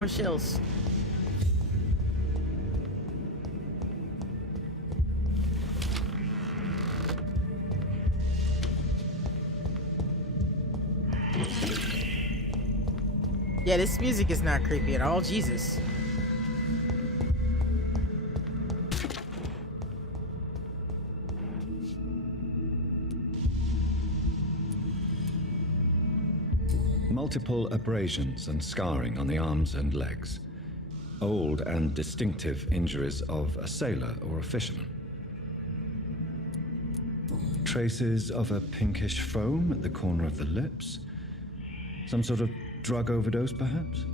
More shells. Yeah, this music is not creepy at all. Jesus. Multiple abrasions and scarring on the arms and legs. Old and distinctive injuries of a sailor or a fisherman. Traces of a pinkish foam at the corner of the lips. Some sort of drug overdose, perhaps?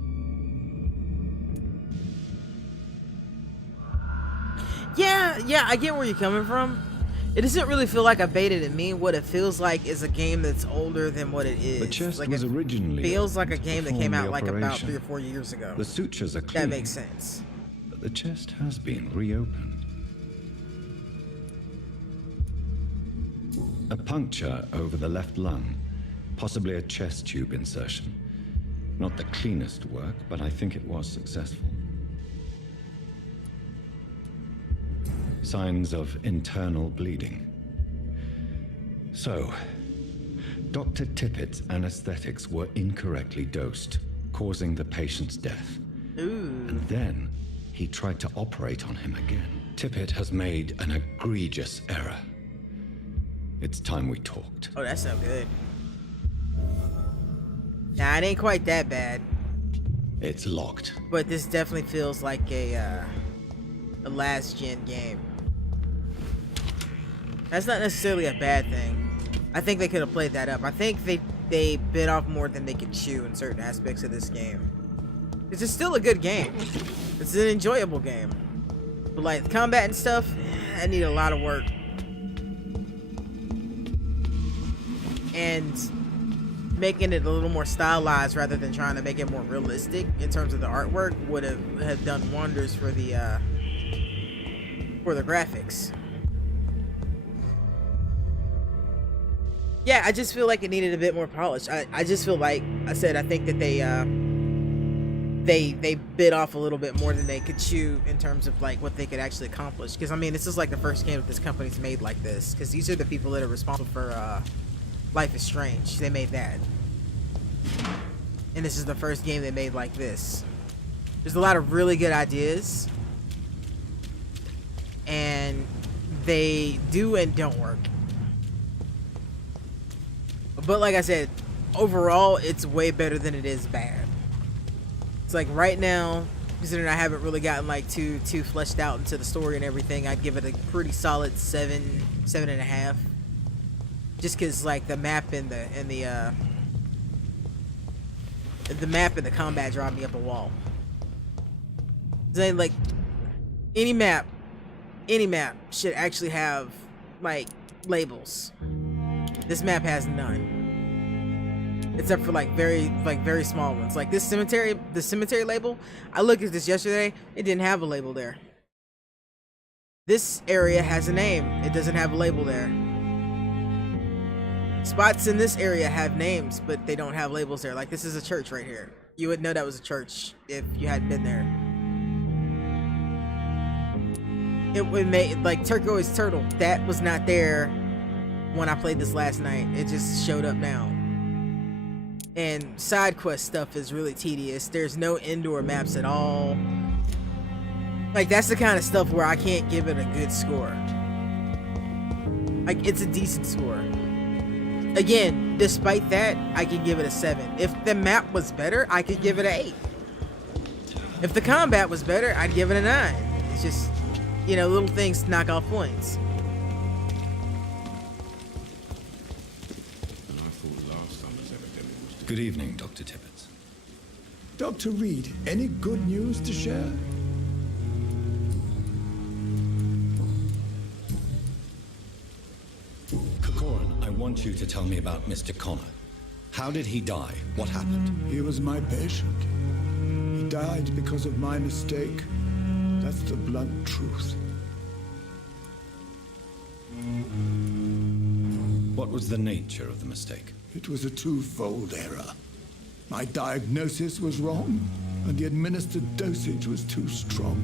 Yeah, I get where you're coming from. It doesn't really feel like a beta to me. What it feels like is a game that's older than what it is. The chest like was it originally feels like a game that came out like about operation. 3 or 4 years ago. The sutures are clean. That makes sense. But the chest has been reopened. A puncture over the left lung, possibly a chest tube insertion. Not the cleanest work, but I think it was successful. Signs of internal bleeding. So, Dr. Tippett's anesthetics were incorrectly dosed, causing the patient's death. Ooh. And then he tried to operate on him again. Tippett has made an egregious error. It's time we talked. Oh, that's no good. Nah, it ain't quite that bad. It's locked. But this definitely feels like a last gen game. That's not necessarily a bad thing. I think they could have played that up. I think they bit off more than they could chew in certain aspects of this game. It's still a good game. It's an enjoyable game. But like the combat and stuff, I need a lot of work. And making it a little more stylized rather than trying to make it more realistic in terms of the artwork would have done wonders for the graphics. Yeah, I just feel like it needed a bit more polish. I just feel like I said, I think that they bit off a little bit more than they could chew in terms of like what they could actually accomplish. Because I mean, this is like the first game that this company's made like this. Because these are the people that are responsible for Life is Strange. They made that, and this is the first game they made like this. There's a lot of really good ideas, and they do and don't work. But like I said, overall, it's way better than it is bad. It's like right now, considering I haven't really gotten like too fleshed out into the story and everything, I'd give it a pretty solid 7.5. Just cause like the map and the map and the combat drive me up a wall. Like any map should actually have like labels. This map has none, except for like very small ones. Like this cemetery, the cemetery label. I looked at this yesterday. It didn't have a label there. This area has a name. It doesn't have a label there. Spots in this area have names, but they don't have labels there. Like this is a church right here. You would know that was a church if you hadn't been there. It would make like turquoise turtle. That was not there when I played this last night. It just showed up now. And side quest stuff is really tedious. There's no indoor maps at all. Like that's the kind of stuff where I can't give it a good score. Like it's a decent score. Again, despite that, I could give it a 7. If the map was better, I could give it an 8. If the combat was better, I'd give it a 9. It's just, you know, little things knock off points. Good evening, Dr. Tippett. Dr. Reed, any good news to share? Corcoran, I want you to tell me about Mr. Connor. How did he die? What happened? He was my patient. He died because of my mistake. That's the blunt truth. What was the nature of the mistake? It was a twofold error. My diagnosis was wrong, and the administered dosage was too strong.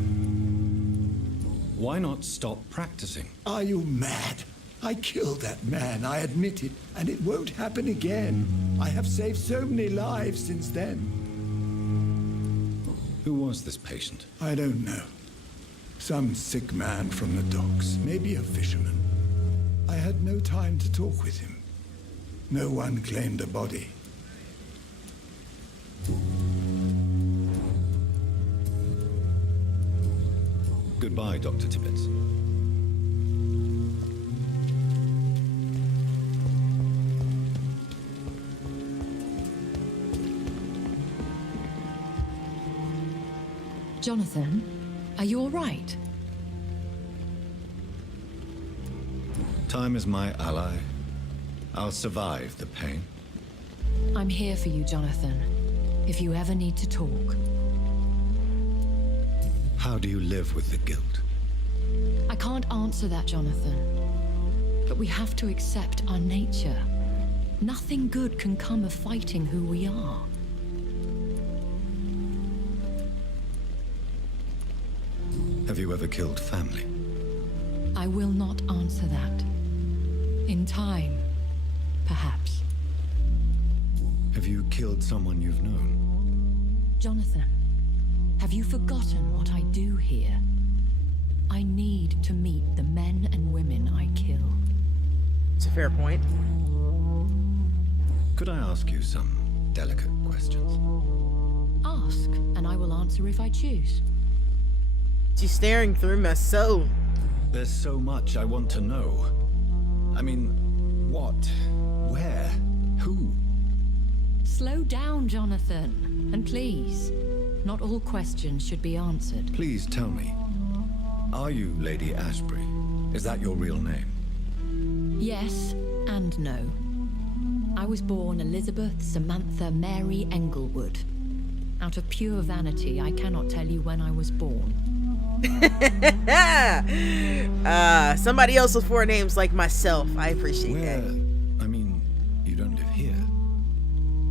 Why not stop practicing? Are you mad? I killed that man, I admit it, and it won't happen again. I have saved so many lives since then. Who was this patient? I don't know. Some sick man from the docks, maybe a fisherman. I had no time to talk with him. No one claimed a body. Goodbye, Dr. Tippett. Jonathan, are you all right? Time is my ally. I'll survive the pain. I'm here for you, Jonathan. If you ever need to talk. How do you live with the guilt? I can't answer that, Jonathan. But we have to accept our nature. Nothing good can come of fighting who we are. Have you ever killed family? I will not answer that. In time, perhaps. Have you killed someone you've known? Jonathan, have you forgotten what I do here? I need to meet the men and women I kill. It's a fair point. Could I ask you some delicate questions? Ask, and I will answer if I choose. She's staring through my soul. There's so much I want to know. I mean, what? Where? Who? Slow down, Jonathan. And please, not all questions should be answered. Please tell me. Are you Lady Ashbury? Is that your real name? Yes and no. I was born Elizabeth Samantha Mary Englewood. Out of pure vanity, I cannot tell you when I was born. Somebody else with 4 names like myself. I appreciate Where? that. I mean, you don't live here.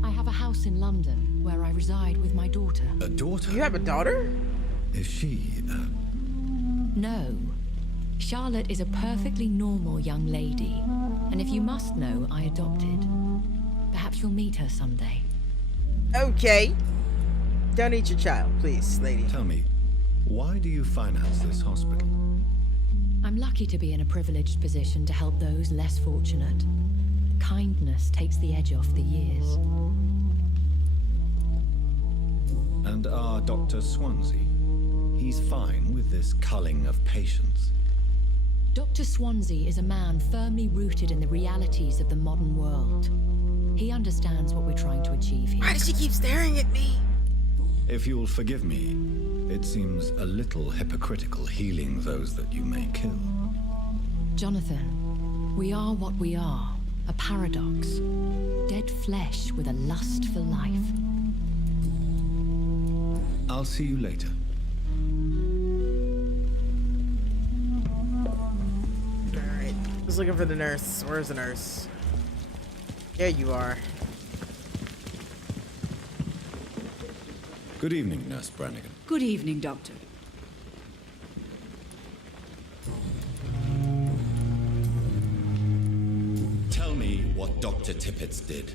I have a house in London where I reside with my daughter. A daughter? You have a daughter? Is she, No. Charlotte is a perfectly normal young lady. And if you must know, I adopted. Perhaps you'll meet her someday. Okay. Don't eat your child, please, lady. Tell me, why do you finance this hospital? I'm lucky to be in a privileged position to help those less fortunate. Kindness takes the edge off the years. And our Dr. Swansea? He's fine with this culling of patients. Dr. Swansea is a man firmly rooted in the realities of the modern world. He understands what we're trying to achieve here. Why does she keep staring at me? If you'll forgive me, it seems a little hypocritical healing those that you may kill. Jonathan, we are what we are. A paradox. Dead flesh with a lust for life. I'll see you later. Alright. Just looking for the nurse. Where's the nurse? There you are. Good evening, Nurse Brannigan. Good evening, Doctor. Tell me what Dr. Tippett did.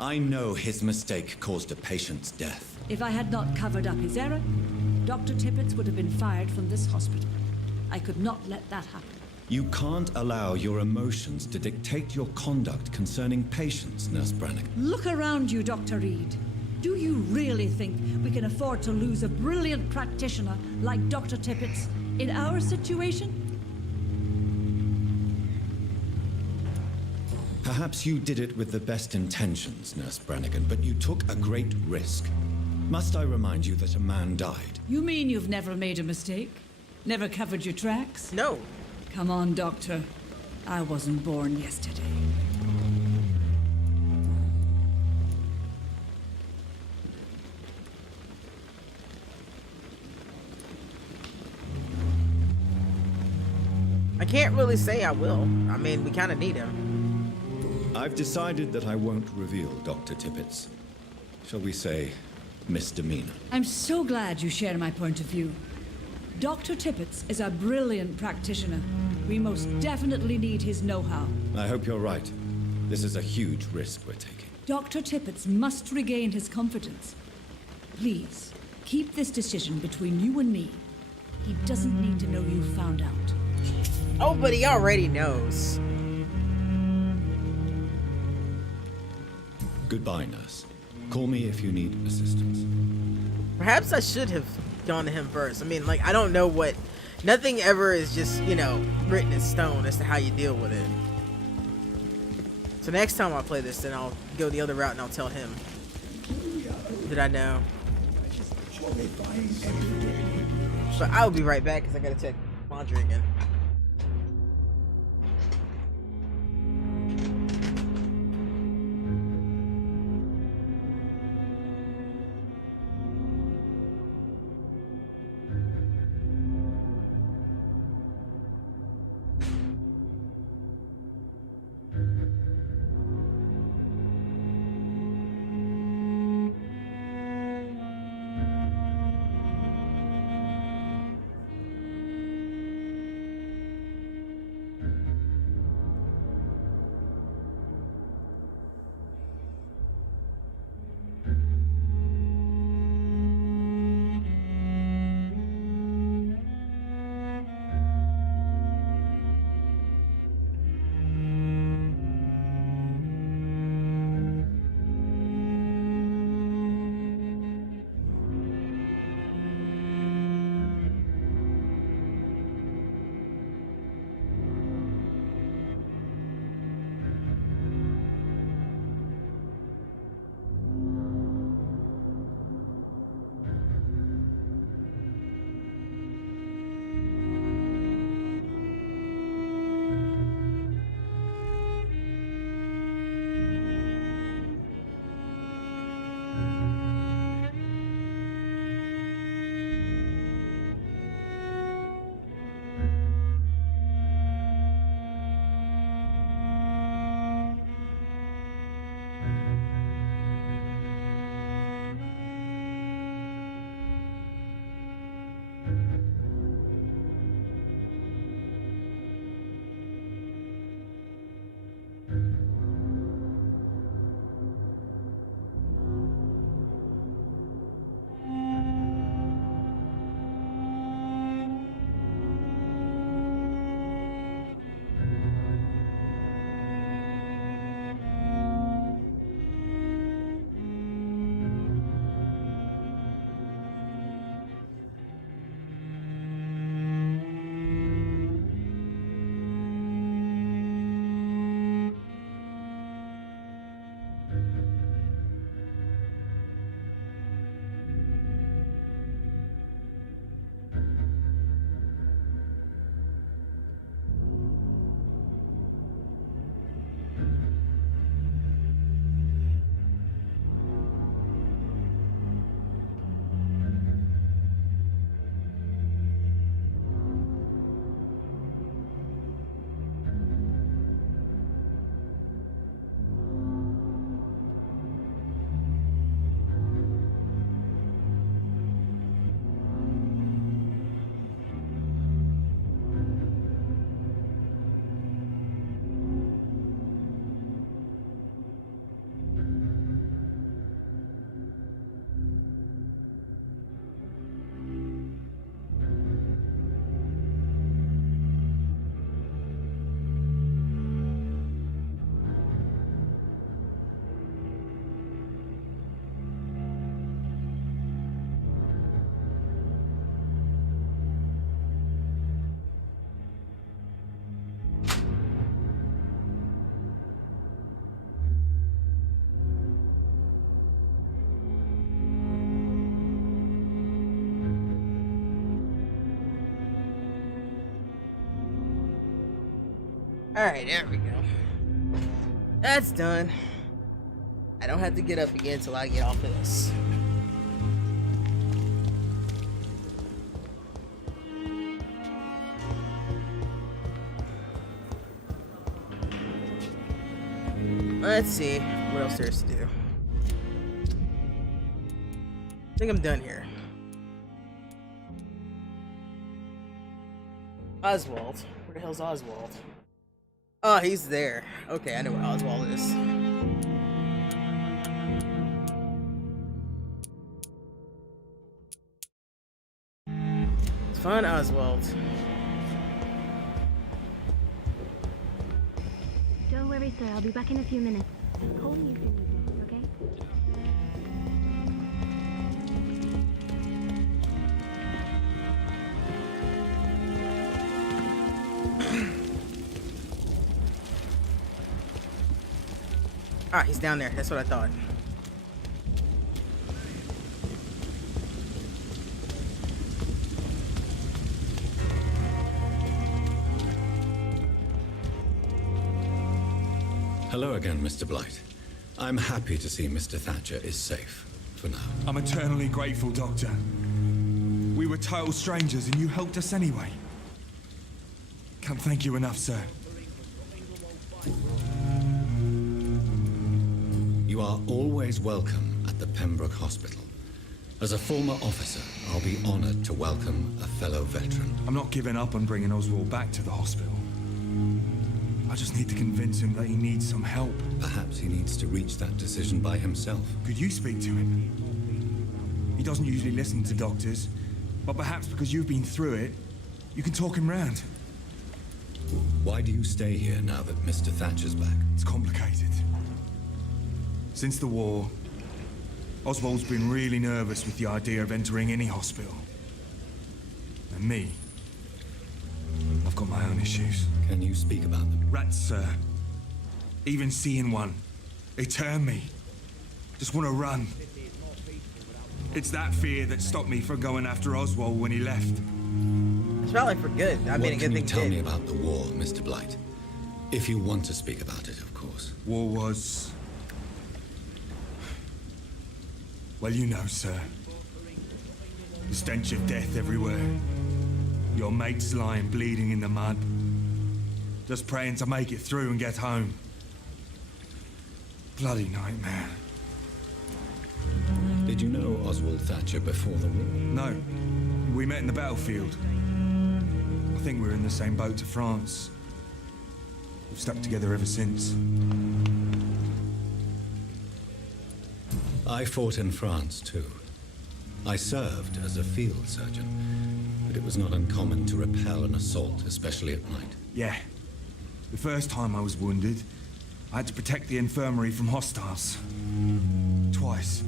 I know his mistake caused a patient's death. If I had not covered up his error, Dr. Tippett would have been fired from this hospital. I could not let that happen. You can't allow your emotions to dictate your conduct concerning patients, Nurse Brannigan. Look around you, Dr. Reed. Do you really think we can afford to lose a brilliant practitioner like Dr. Tippett in our situation? Perhaps you did it with the best intentions, Nurse Brannigan, but you took a great risk. Must I remind you that a man died? You mean you've never made a mistake? Never covered your tracks? No. Come on, Doctor. I wasn't born yesterday. I can't really say I will. I mean, we kind of need him. I've decided that I won't reveal Dr. Tippett's, shall we say, misdemeanor. I'm so glad you share my point of view. Dr. Tippett is a brilliant practitioner. We most definitely need his know-how. I hope you're right. This is a huge risk we're taking. Dr. Tippett must regain his confidence. Please, keep this decision between you and me. He doesn't need to know you found out. Oh, but he already knows. Goodbye, nurse. Call me if you need assistance. Perhaps I should have gone to him first. I mean, like, I don't know what... Nothing ever is just, you know, written in stone as to how you deal with it. So next time I play this, then I'll go the other route and I'll tell him. Did I know? But I will be right back because I gotta check laundry again. Alright, there we go. That's done. I don't have to get up again until I get off of this. Let's see what else there's to do. I think I'm done here. Oswald. Where the hell's Oswald? Oh, he's there. Okay, I know where Oswald is. Fun, Oswald. Don't worry, sir. I'll be back in a few minutes. Call me if you need me, okay? Ah, he's down there. That's what I thought. Hello again, Mr. Blight. I'm happy to see Mr. Thatcher is safe, for now. I'm eternally grateful, Doctor. We were total strangers and you helped us anyway. Can't thank you enough, sir. You are always welcome at the Pembroke Hospital. As a former officer, I'll be honored to welcome a fellow veteran. I'm not giving up on bringing Oswald back to the hospital. I just need to convince him that he needs some help. Perhaps he needs to reach that decision by himself. Could you speak to him? He doesn't usually listen to doctors, but perhaps because you've been through it, you can talk him round. Why do you stay here now that Mr. Thatcher's back? It's complicated. Since the war, Oswald's been really nervous with the idea of entering any hospital. And me, I've got my own issues. Can you speak about them? Rats, sir. Even seeing one, they turn me. Just want to run. It's that fear that stopped me from going after Oswald when he left. It's probably for good. I mean, a good thing Tell he me did. about the war, Mr. Blight. If you want to speak about it, of course. War was... Well, you know, sir. The stench of death everywhere. Your mates lying bleeding in the mud. Just praying to make it through and get home. Bloody nightmare. Did you know Oswald Thatcher before the war? No. We met in the battlefield. I think we're in the same boat to France. We've stuck together ever since. I fought in France, too. I served as a field surgeon, but it was not uncommon to repel an assault, especially at night. Yeah. The first time I was wounded, I had to protect the infirmary from hostiles. Twice.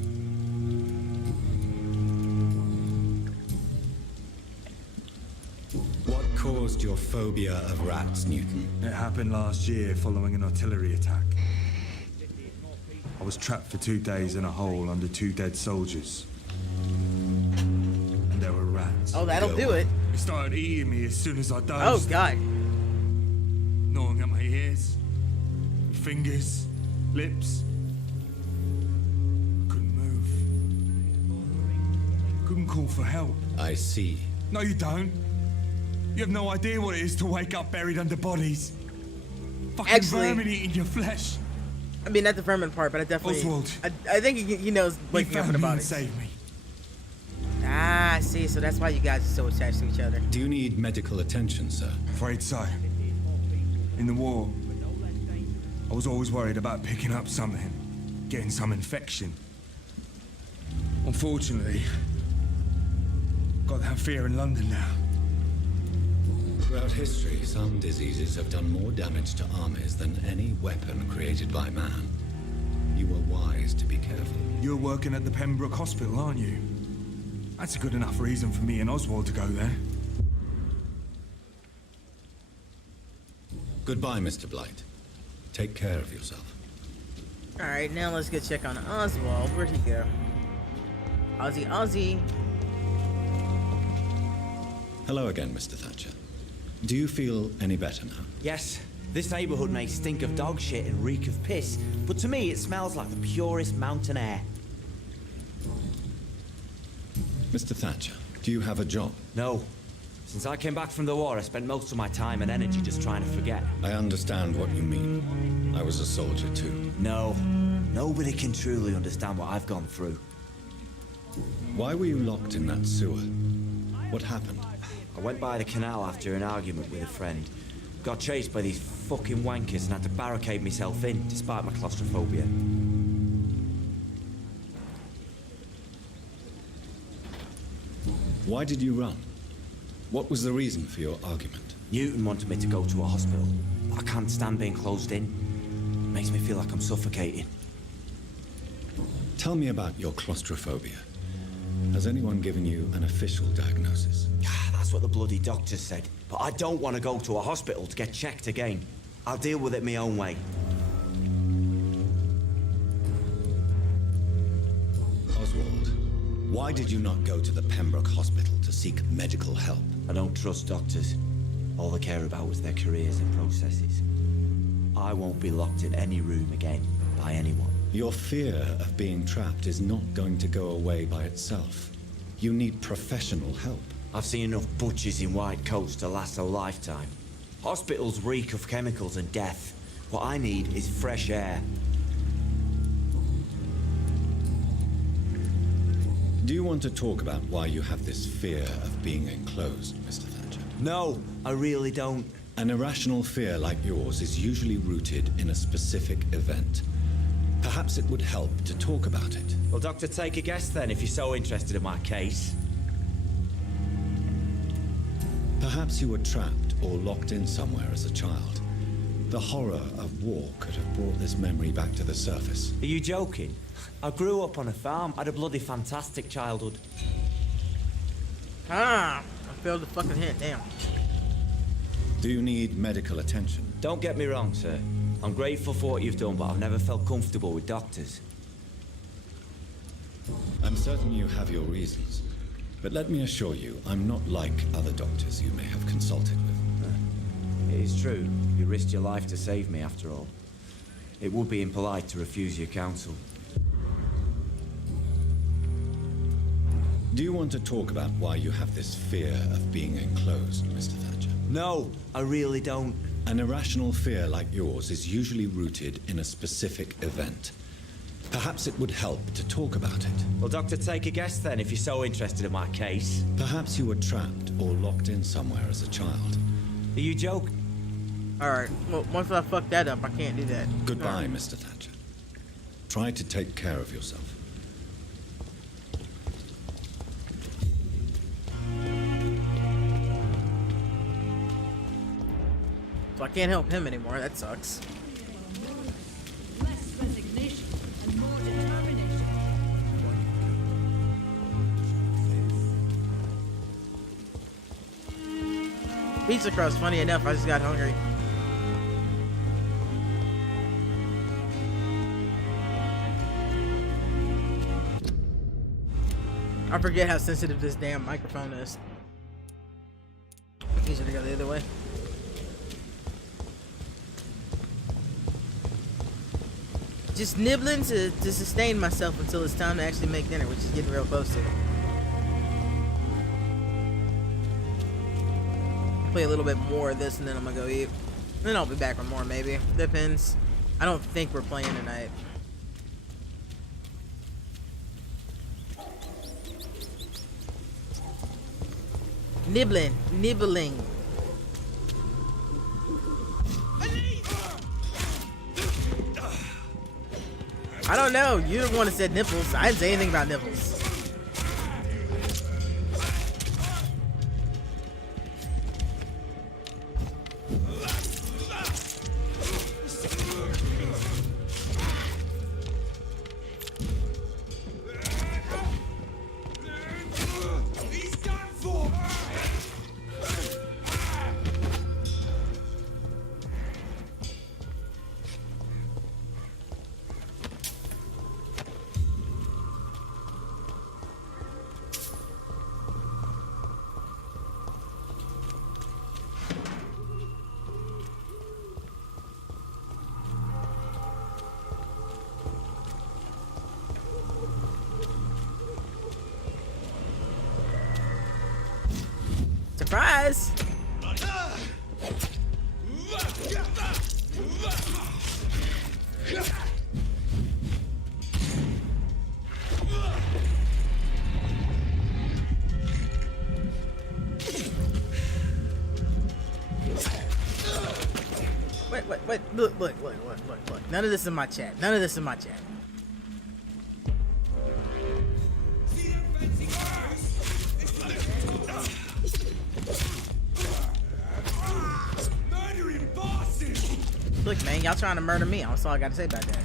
What caused your phobia of rats, Newton? It happened last year following an artillery attack. I was trapped for 2 days in a hole under 2 dead soldiers. And there were rats. Oh, that'll do it. They started eating me as soon as I Oh, dozed. God. Gnawing at my ears, fingers, lips. I couldn't move. Couldn't call for help. I see. No, you don't. You have no idea what it is to wake up buried under bodies. Fucking Actually- vermin eating your flesh. I mean, not the vermin part, but I definitely... Oswald. I think he knows You waking up in found the me and body. saved me. Ah, I see. So that's why you guys are so attached to each other. Do you need medical attention, sir? Afraid so. In the war, I was always worried about picking up something, getting some infection. Unfortunately, got that fear in London now. Throughout history, some diseases have done more damage to armies than any weapon created by man. You were wise to be careful. You're working at the Pembroke Hospital, aren't you? That's a good enough reason for me and Oswald to go there. Goodbye, Mr. Blight. Take care of yourself. All right, now let's go check on Oswald. Where'd he go? Ozzy. Hello again, Mr. Thatcher. Do you feel any better now? Yes, this neighborhood may stink of dog shit and reek of piss, but to me it smells like the purest mountain air. Mr. Thatcher, do you have a job? No. Since I came back from the war, I spent most of my time and energy just trying to forget. I understand what you mean. I was a soldier too. No. Nobody can truly understand what I've gone through. Why were you locked in that sewer? What happened? I went by the canal after an argument with a friend. Got chased by these fucking wankers and had to barricade myself in, despite my claustrophobia. Why did you run? What was the reason for your argument? Newton wanted me to go to a hospital, but I can't stand being closed in. Makes me feel like I'm suffocating. Tell me about your claustrophobia. Has anyone given you an official diagnosis? That's what the bloody doctor said. But I don't want to go to a hospital to get checked again. I'll deal with it my own way. Oswald, why did you not go to the Pembroke Hospital to seek medical help? I don't trust doctors. All they care about is their careers and processes. I won't be locked in any room again by anyone. Your fear of being trapped is not going to go away by itself. You need professional help. I've seen enough butchers in white coats to last a lifetime. Hospitals reek of chemicals and death. What I need is fresh air. Do you want to talk about why you have this fear of being enclosed, Mr. Thatcher? No, I really don't. An irrational fear like yours is usually rooted in a specific event. Perhaps it would help to talk about it. Well, Doctor, take a guess then, if you're so interested in my case. Perhaps you were trapped or locked in somewhere as a child. The horror of war could have brought this memory back to the surface. Are you joking? I grew up on a farm. I had a bloody fantastic childhood. I failed the fucking hint, damn. Do you need medical attention? Don't get me wrong, sir. I'm grateful for what you've done, but I've never felt comfortable with doctors. I'm certain you have your reasons. But let me assure you, I'm not like other doctors you may have consulted with. It is true. You risked your life to save me, after all. It would be impolite to refuse your counsel. Do you want to talk about why you have this fear of being enclosed, Mr. Thatcher? No, I really don't. An irrational fear like yours is usually rooted in a specific event. Perhaps it would help to talk about it. Well, Doctor, take a guess then, if you're so interested in my case. Perhaps you were trapped or locked in somewhere as a child. Are you joking? Alright, well, once I fuck that up, I can't do that. Goodbye, Mr. Thatcher. Try to take care of yourself. So I can't help him anymore, that sucks. Less resignation and more determination. Pizza crust, funny enough, I just got hungry. I forget how sensitive this damn microphone is. Easier to go the other way. Just nibbling to sustain myself until it's time to actually make dinner, which is getting real close to it. Play a little bit more of this and then I'm gonna go eat. Then I'll be back with more, maybe. Depends. I don't think we're playing tonight. Nibbling. I don't know. You're the one that said nipples. I didn't say anything about nipples. Surprise! Wait, look. None of this in my chat. None of this in my chat. Look, man, y'all trying to murder me. That's all I got to say about that.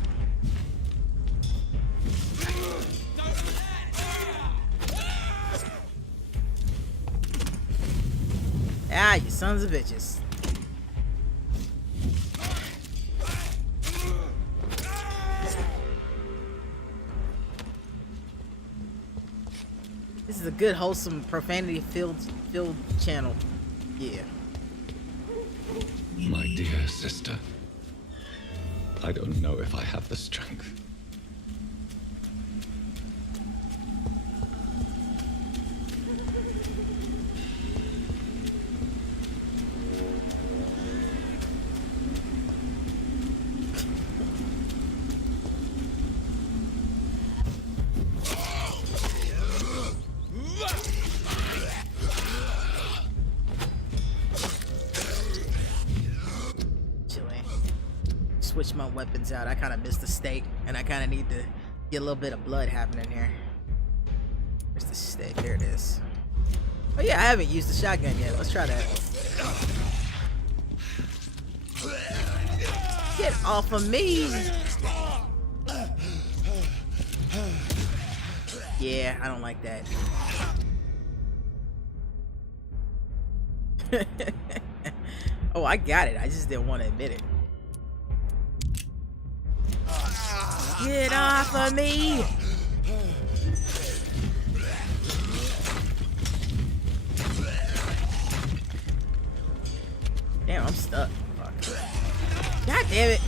Ah, you sons of bitches. This is a good, wholesome, profanity-filled channel. Yeah. My dear sister, I don't know if I have the strength. Switch my weapons out. I kind of missed the stake, and I kind of need to get a little bit of blood happening here. Where's the stake? There it is. Oh yeah, I haven't used the shotgun yet. Let's try that. Get off of me! Yeah, I don't like that. Oh, I got it. I just didn't want to admit it. Get off of me! Damn, I'm stuck. Fuck. God damn it!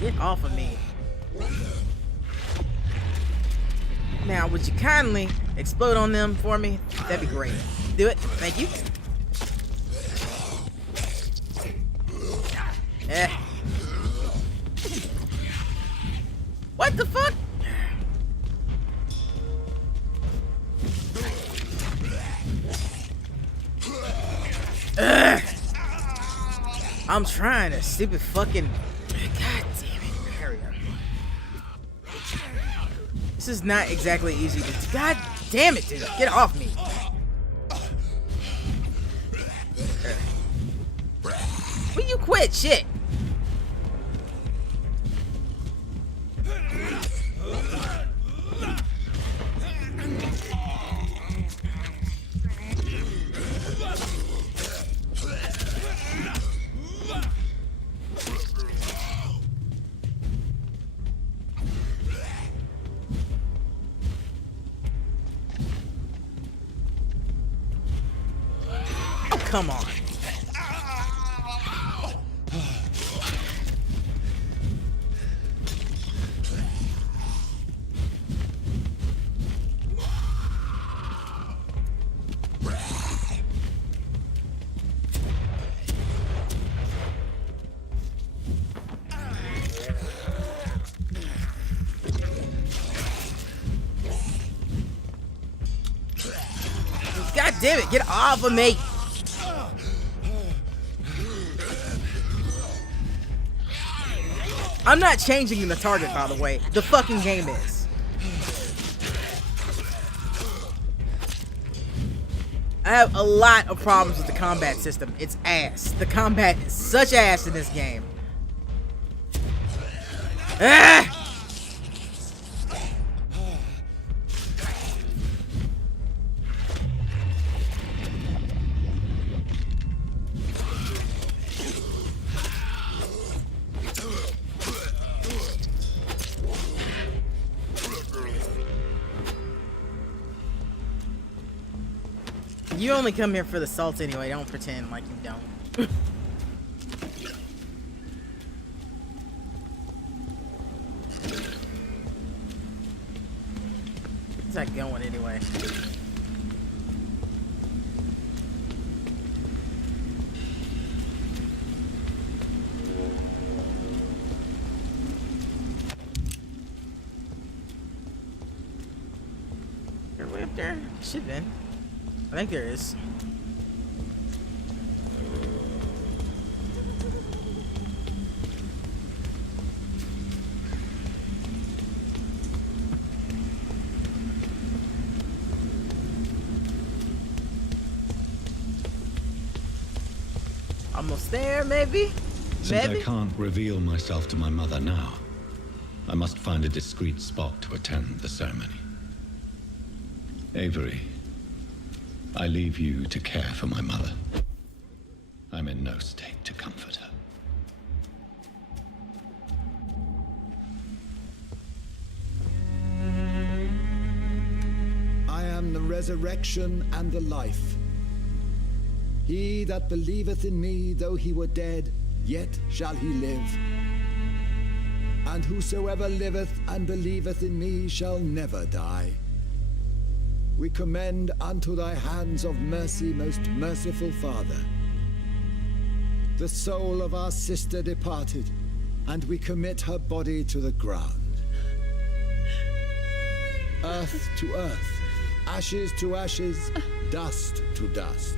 Get off of me. Now, would you kindly explode on them for me? That'd be great. Do it. Thank you. Eh. What the fuck? Ugh. I'm trying to stupid fucking. God damn it! Hurry up. This is not exactly easy to. God damn it, dude! Get off me! Will you quit? Shit! Come on. God damn it, get off of me. I'm not changing the target, by the way. The fucking game is. I have a lot of problems with the combat system. It's ass. The combat is such ass in this game. Ah! You only come here for the salt anyway. Don't pretend like you don't. It's not going anyway. Is there a way up there? Should have been. I think there is. Almost there, maybe? Since Maybe? I can't reveal myself to my mother now, I must find a discreet spot to attend the ceremony. Avery, I leave you to care for my mother. I'm in no state to comfort her. I am the resurrection and the life. He that believeth in me, though he were dead, yet shall he live. And whosoever liveth and believeth in me shall never die. We commend unto thy hands of mercy, most merciful Father, the soul of our sister departed, and we commit her body to the ground. Earth to earth, ashes to ashes, dust to dust.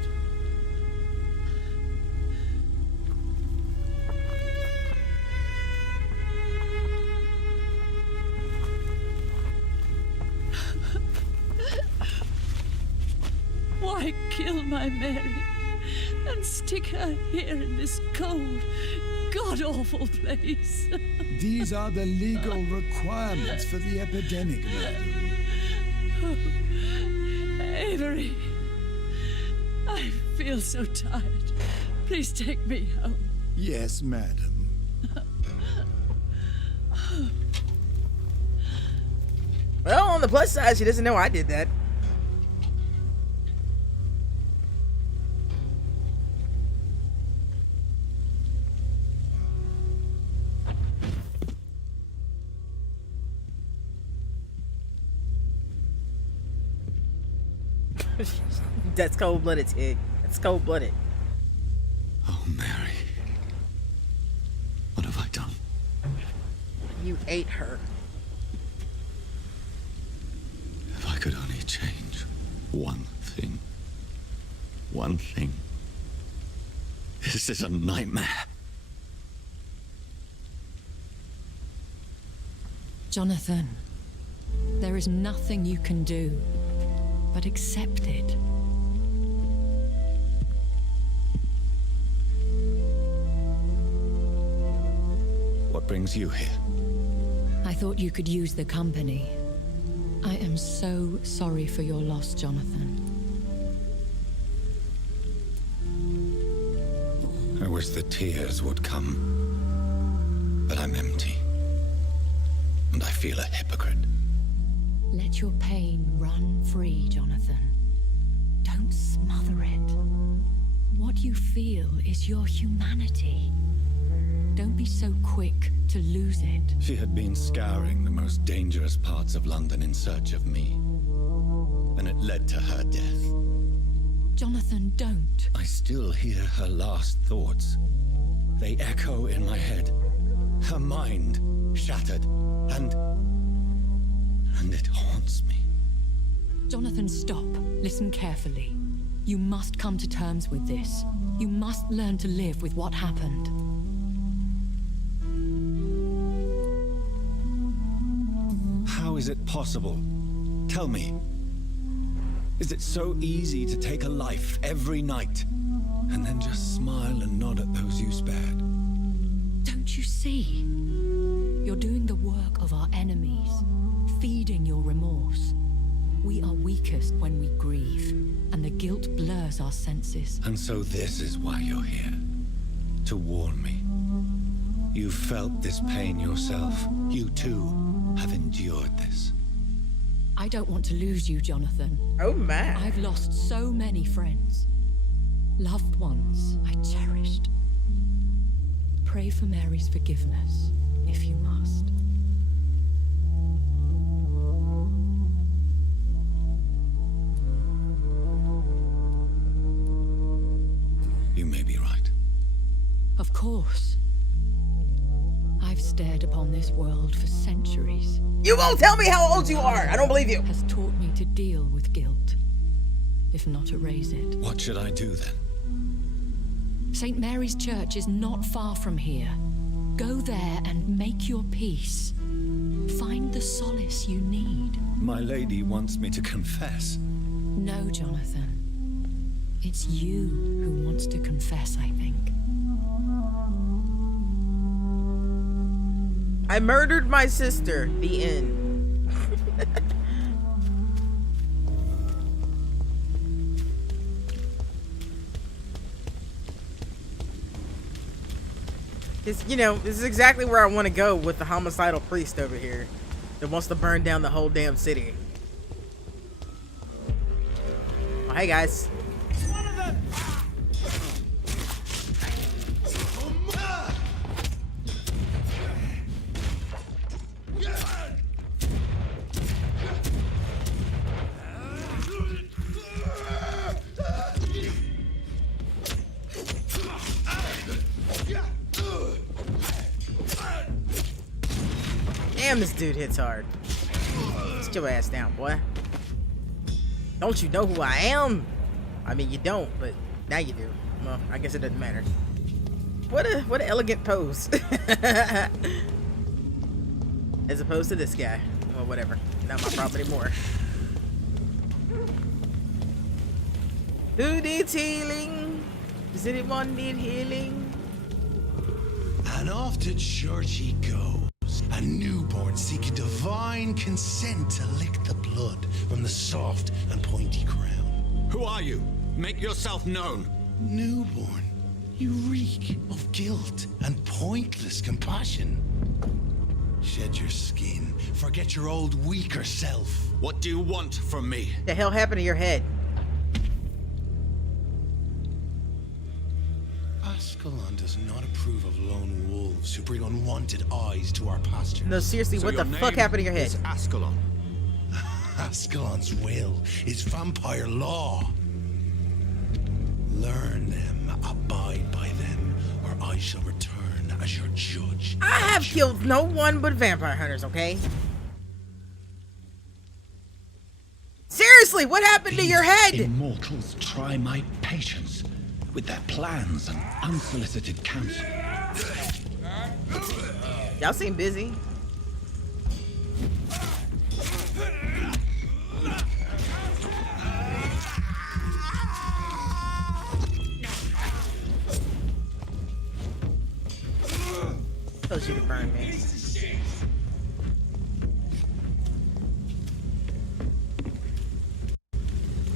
Why kill my Mary and stick her here in this cold, god-awful place? These are the legal requirements for the epidemic, madam. Avery, I feel so tired. Please take me home. Yes, madam. Well, on the plus side, she doesn't know I did that. That's cold-blooded, Tig. That's cold-blooded. Oh, Mary. What have I done? You ate her. If I could only change one thing. One thing. This is a nightmare. Jonathan, there is nothing you can do but accept it. What brings you here? I thought you could use the company. I am so sorry for your loss, Jonathan. I wish the tears would come. But I'm empty. And I feel a hypocrite. Let your pain run free, Jonathan. Don't smother it. What you feel is your humanity. Don't be so quick to lose it. She had been scouring the most dangerous parts of London in search of me. And it led to her death. Jonathan, don't. I still hear her last thoughts. They echo in my head. Her mind shattered, and it haunts me. Jonathan, stop. Listen carefully. You must come to terms with this. You must learn to live with what happened. How is it possible? Tell me. Is it so easy to take a life every night and then just smile and nod at those you spared? Don't you see? You're doing the work of our enemies, feeding your remorse. We are weakest when we grieve, and the guilt blurs our senses. And so this is why you're here. To warn me. You felt this pain yourself. You too have endured this. I don't want to lose you, Jonathan. Oh my. I've lost so many friends. Loved ones I cherished. Pray for Mary's forgiveness, if you must. You may be right. Of course. I've stared upon this world for centuries. You won't tell me how old you are! I don't believe you! Has taught me to deal with guilt, if not erase it. What should I do then? St. Mary's Church is not far from here. Go there and make your peace. Find the solace you need. My lady wants me to confess. No, Jonathan. It's you who wants to confess, I think. I murdered my sister. The end. You know, this is exactly where I want to go with the homicidal priest over here that wants to burn down the whole damn city. Oh, hey guys. Damn, this dude hits hard. Sit your ass down, boy. Don't you know who I am? I mean, you don't, but now you do. Well, I guess it doesn't matter. What an elegant pose. As opposed to this guy. Well, whatever. Not my problem anymore. Who needs healing? Does anyone need healing? And off to church he goes, a newborn seeking divine consent to lick the blood from the soft and pointy crown. Who are you? Make yourself known. Newborn, you reek of guilt and pointless compassion. Shed your skin, forget your old weaker self. What do you want from me? The hell happened to your head? Ascalon does not approve of lone wolves who bring unwanted eyes to our pastures. No, seriously, So what the your fuck name happened to your head? is Ascalon. Ascalon's will is vampire law. Learn them, abide by them, or I shall return as your judge. I have killed no one but vampire hunters, okay? Seriously, what happened to your head? Immortals try my patience with their plans and unsolicited counsel. Y'all seem busy. Told you to burn me.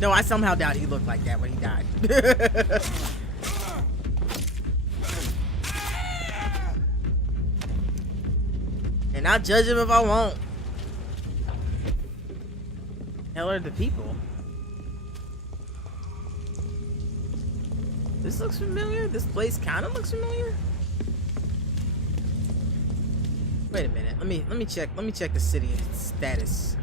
No, I somehow doubt he looked like that when he died. And I'll judge him if I want. Hell are the people? This looks familiar. This place kind of looks familiar. Wait a minute. Let me check. Let me check the city status.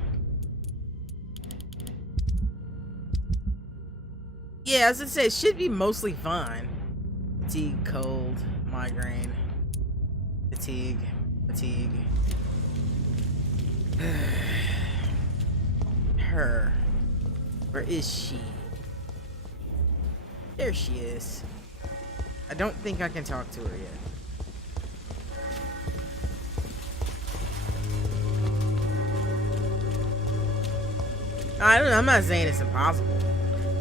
Yeah, as I said, it should be mostly fine. Fatigue, cold, migraine, fatigue. Her. Where is she? There she is. I don't think I can talk to her yet. I don't know. I'm not saying it's impossible.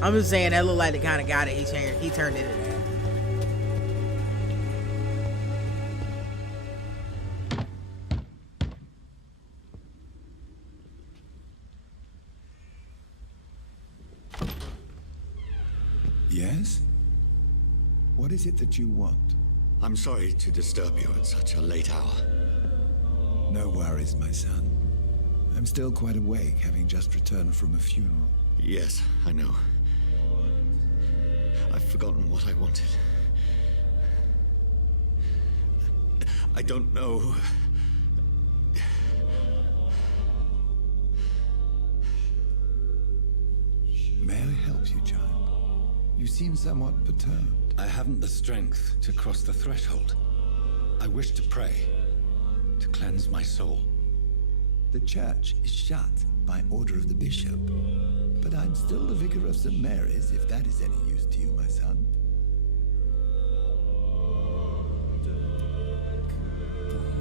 I'm just saying that looked like the kind of guy that he turned into that. Yes? What is it that you want? I'm sorry to disturb you at such a late hour. No worries, my son. I'm still quite awake, having just returned from a funeral. Yes, I know. I've forgotten what I wanted. I don't know. May I help you, child? You seem somewhat perturbed. I haven't the strength to cross the threshold. I wish to pray, to cleanse my soul. The church is shut by order of the bishop, but I'm still the vicar of St. Mary's, if that is any use to you, my son.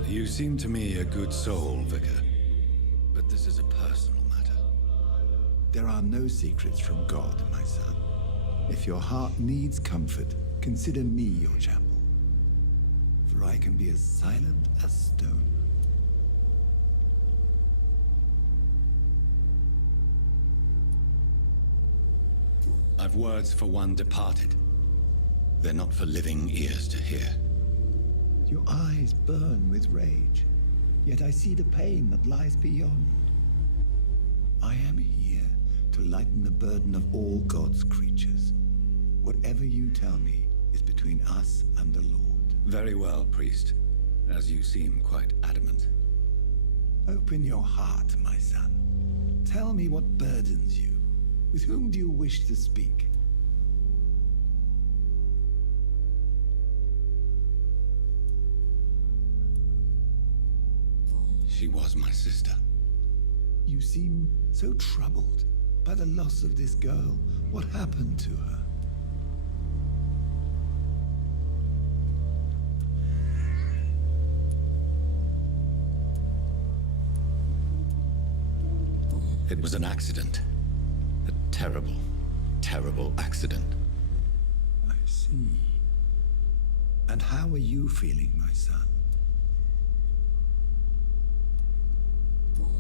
You seem to me a good soul, Vicar, but this is a personal matter. There are no secrets from God, my son. If If your heart needs comfort, consider me your chapel. For I can be as silent as stone. I've words for one departed. They're not for living ears to hear. Your eyes burn with rage, yet I see the pain that lies beyond. I am here to lighten the burden of all God's creatures. Whatever you tell me is between us and the Lord. Very well, priest. As you seem quite adamant. Open your heart, my son. Tell me what burdens you. With whom do you wish to speak? She was my sister. You seem so troubled by the loss of this girl. What happened to her? It was an accident. A terrible, terrible accident. I see. And how are you feeling, my son?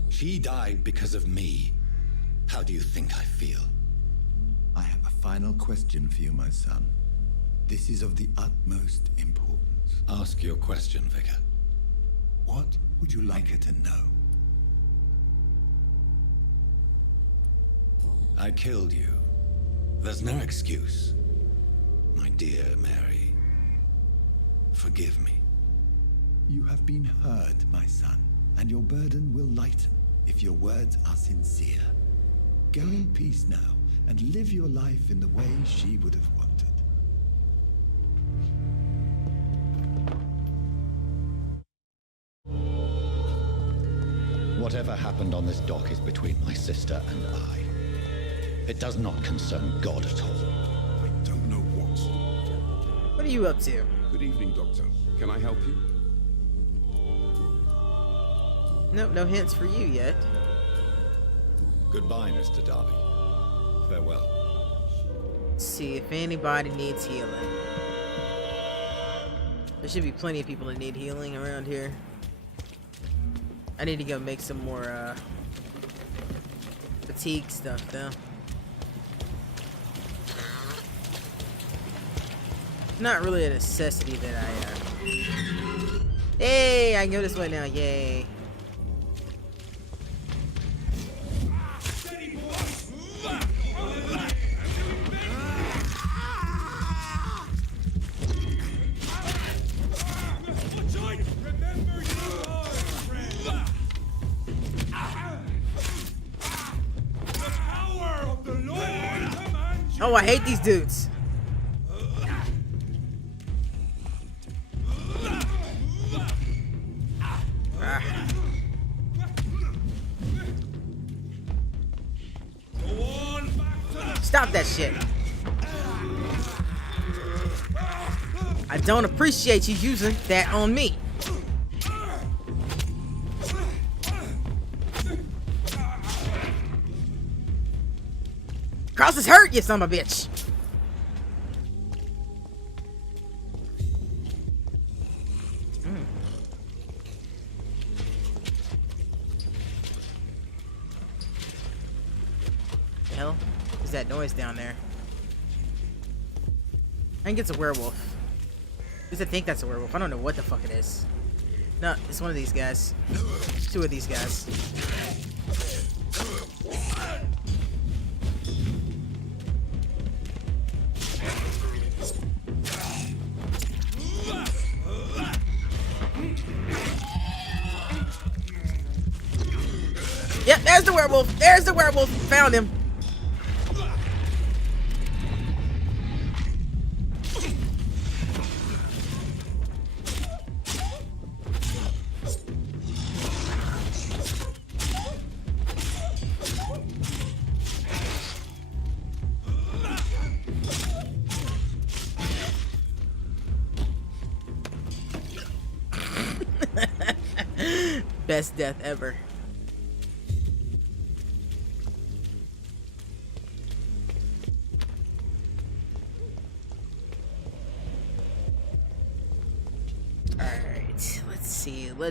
She died because of me. How do you think I feel? I have a final question for you, my son. This is of the utmost importance. Ask your question, Vicar. What would you like her to know? I killed you. There's no excuse. My dear Mary, forgive me. You have been heard, my son, and your burden will lighten if your words are sincere. Go in peace now, and live your life in the way she would have wanted. Whatever happened on this dock is between my sister and I. It does not concern God at all. I don't know what. What are you up to? Good evening, Doctor. Can I help you? Nope, no hints for you yet. Goodbye, Mr. Darby. Farewell. Let's see if anybody needs healing. There should be plenty of people that need healing around here. I need to go make some more fatigue stuff though. Not really a necessity that I Hey, I can go this way now, yay. Oh, I hate these dudes. Stop that shit. I don't appreciate you using that on me. Cross is hurt, you son of a bitch. The hell is that noise down there? I think it's a werewolf. At least I think that's a werewolf. I don't know what the fuck it is. No, it's one of these guys. It's two of these guys. Yep, there's the werewolf. There's the werewolf. Found him. Best death ever.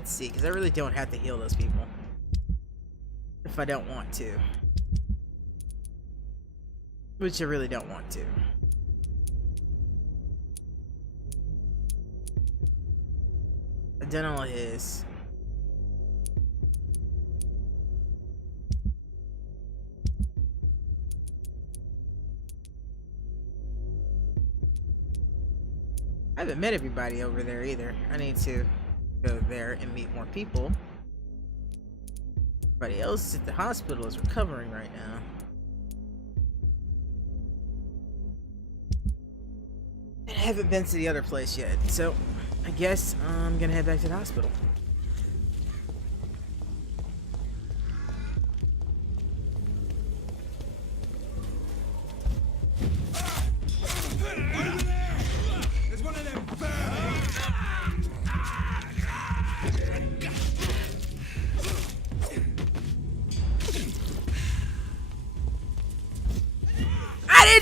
see, because I really don't have to heal those people. If I don't want to. Which I really don't want to. I've done all his. I haven't met everybody over there either. I need to go there and meet more people. Everybody else at the hospital is recovering right now. And I haven't been to the other place yet, so I guess I'm gonna head back to the hospital.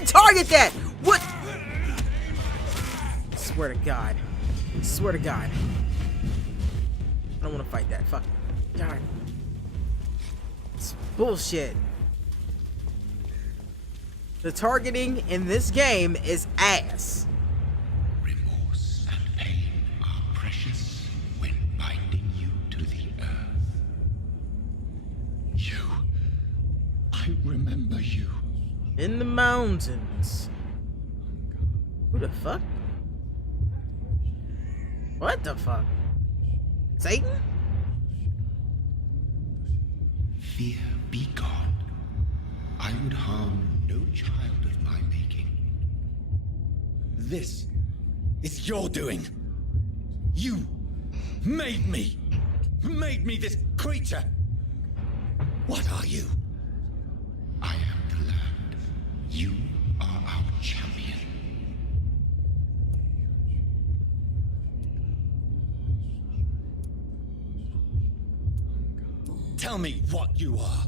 Target that! What? Swear to God. Swear to God. I don't want to fight that. Fuck. God. It's bullshit. The targeting in this game is ass. Remorse and pain are precious when binding you to the earth. You. I remember you. In the mountains. Who the fuck? What the fuck? Satan? Fear be gone. I would harm no child of my making. This is your doing. You made me this creature. What are you? I am the land. You are our champion. Tell me what you are.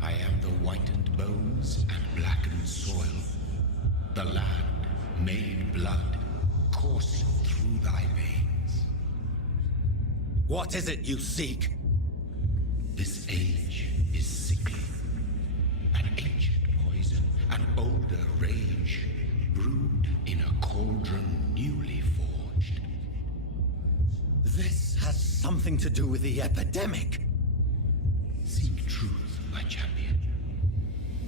I am the whitened bones and blackened soil. The land made blood coursing through thy veins. What is it you seek? This age is sickly. An ancient poison, an older rage, brewed in a cauldron newly forged. This has something to do with the epidemic. Seek truth, my champion.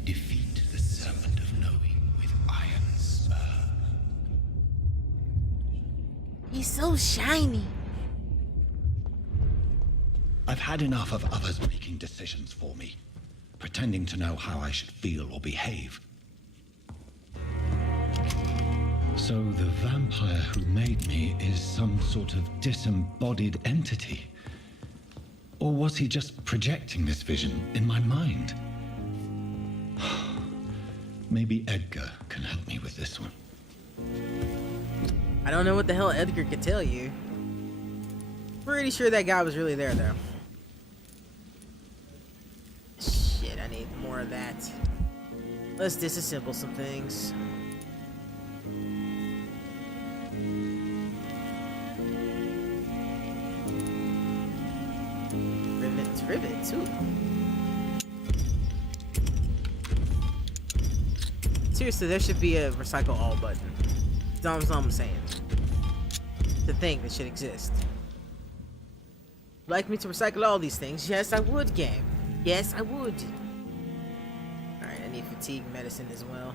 Defeat the serpent of knowing with iron spur. He's so shiny. I've had enough of others making decisions for me, pretending to know how I should feel or behave. So the vampire who made me is some sort of disembodied entity? Or was he just projecting this vision in my mind? Maybe Edgar can help me with this one. I don't know what the hell Edgar could tell you. Pretty sure that guy was really there, though. Shit, I need more of that. Let's disassemble some things. Rivet too. Seriously, there should be a recycle all button. That's all I'm saying. The thing that should exist. Like me to recycle all these things? Yes, I would, game. Yes, I would. Alright, I need fatigue medicine as well.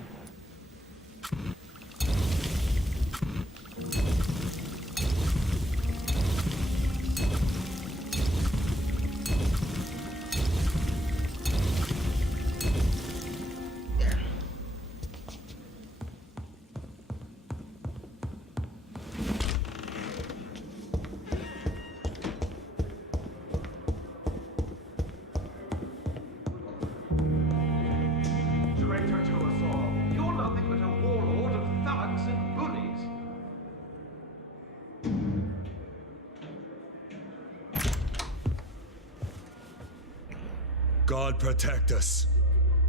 God protect us.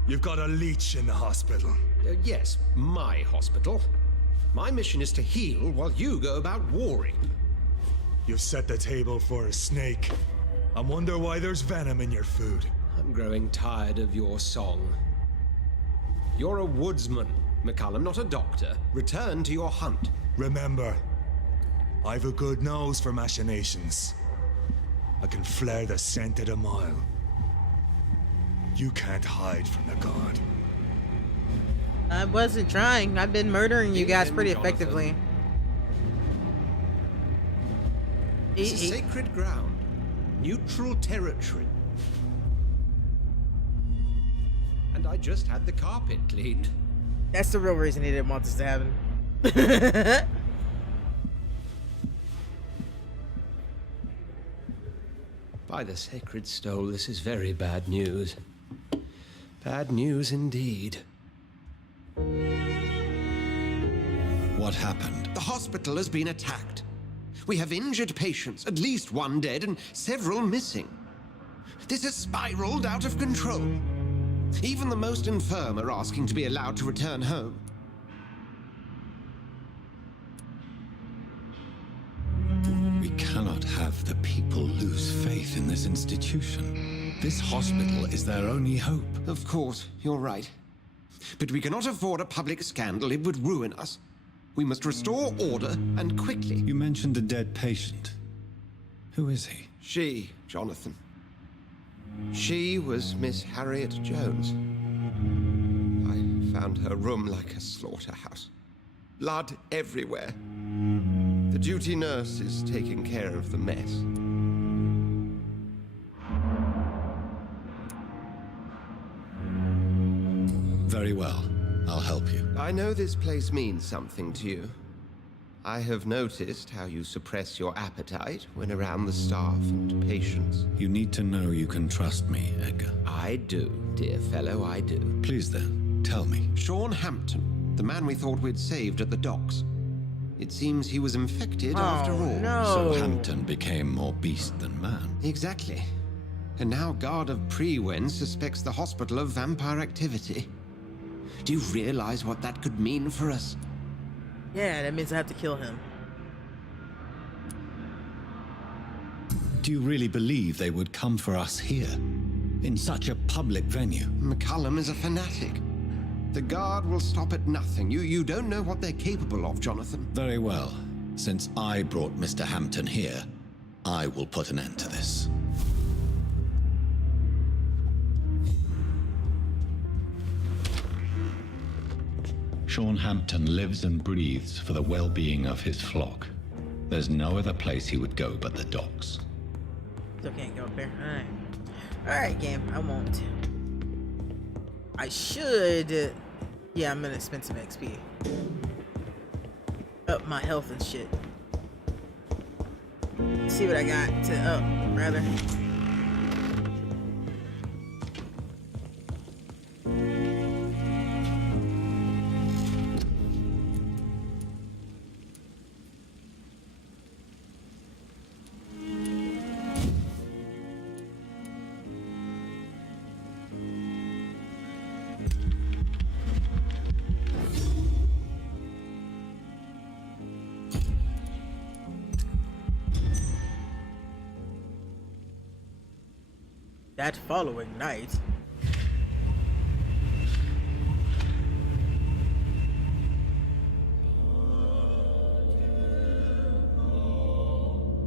You've got a leech in the hospital. Yes, my hospital. My mission is to heal while you go about warring. You've set the table for a snake. I wonder why there's venom in your food. I'm growing tired of your song. You're a woodsman, McCallum, not a doctor. Return to your hunt. Remember, I've a good nose for machinations. I can flare the scent at a mile. You can't hide from the god. I wasn't trying. I've been murdering you guys pretty Jonathan. effectively. This is sacred ground. Neutral territory. And I just had the carpet cleaned. That's the real reason he didn't want this to happen. By the sacred stole, this is very bad news. Bad news indeed. What happened? The hospital has been attacked. We have injured patients, at least one dead and several missing. This has spiraled out of control. Even the most infirm are asking to be allowed to return home. We cannot have the people lose faith in this institution. This hospital is their only hope. Of course, you're right. But we cannot afford a public scandal. It would ruin us. We must restore order, and quickly. You mentioned a dead patient. Who is he? She, Jonathan. She was Miss Harriet Jones. I found her room like a slaughterhouse. Blood everywhere. The duty nurse is taking care of the mess. Very well. I'll help you. I know this place means something to you. I have noticed how you suppress your appetite when around the staff and patients. You need to know you can trust me, Edgar. I do, dear fellow, I do. Please then, tell me. Sean Hampton, the man we thought we'd saved at the docks. It seems he was infected after all. So Hampton became more beast than man. Exactly. And now Guard of Prewen suspects the hospital of vampire activity. Do you realize what that could mean for us? Yeah, that means I have to kill him. Do you really believe they would come for us here? In such a public venue? McCallum is a fanatic. The Guard will stop at nothing. You don't know what they're capable of, Jonathan. Very well. Since I brought Mr. Hampton here, I will put an end to this. Sean Hampton lives and breathes for the well-being of his flock. There's no other place he would go but the docks. Still can't go up there. Alright. Alright, game. I won't. I should... Yeah, I'm gonna spend some XP. Up my health and shit. See what I got to up, rather. That following night...